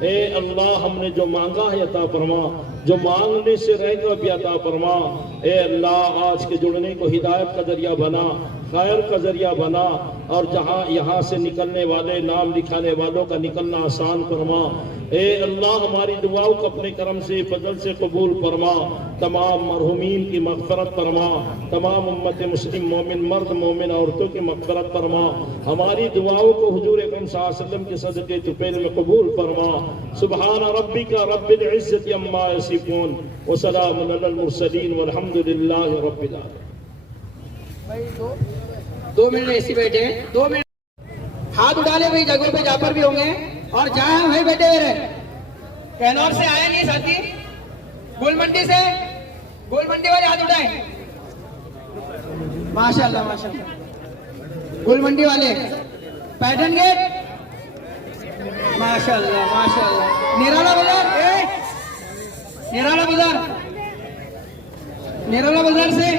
اے اللہ ہم نے جو مانگا ہے عطا فرما، جو مانگنے سے رہ گا بھی عطا فرما۔ اے اللہ آج کے جڑنے کو ہدایت کا ذریعہ بنا، خیر کا ذریعہ بنا، اور جہاں یہاں سے نکلنے والے نام لکھانے والوں کا نکلنا آسان فرما۔ اے اللہ ہماری دعاؤں کو اپنے کرم سے، فضل سے قبول فرما۔ تمام مرحومین کی مغفرت فرما، تمام امت مسلم مومن مرد مومن عورتوں کی مغفرت فرما۔ ہماری دعاؤں کو حضور اکرم صلی اللہ علیہ وسلم کے صدقے طفیل میں قبول فرما۔ سبحان ربک رب العزت عما یصفون وسلام علی المرسلین والحمد للہ رب العالمین۔ 2 منٹ ایسی بیٹھے ہیں، 2 منٹ ہاتھ اٹھا لے بھائی، جگہوں پہ جہاں پر بھی ہوں گے، اور جہاں ہم بھائی بیٹھے ہوئے رہے۔ کہنور سے آئے نہیں ساتھی، گول منڈی سے، گول منڈی والے ہاتھ اٹھائیں۔ ماشاءاللہ ماشاءاللہ، گول منڈی والے، پیٹرن گیٹ، ماشاءاللہ ماشاءاللہ، نرالا بازار، نرالا بازار، نرالا بازار سے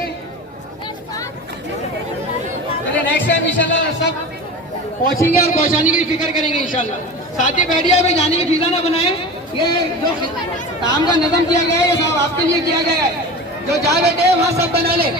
نیکسٹ ٹائم انشاءاللہ سب پہنچیں گے اور پہنچانے کی فکر کریں گے انشاءاللہ۔ ساتھی بیٹھیے ابھی، جانے کی فضا نہ بنائیں، یہ جو کام کا نظم کیا گیا ہے یہ سب آپ کے لیے کیا گیا ہے، جو جا بیٹھے وہاں سب بنا لے۔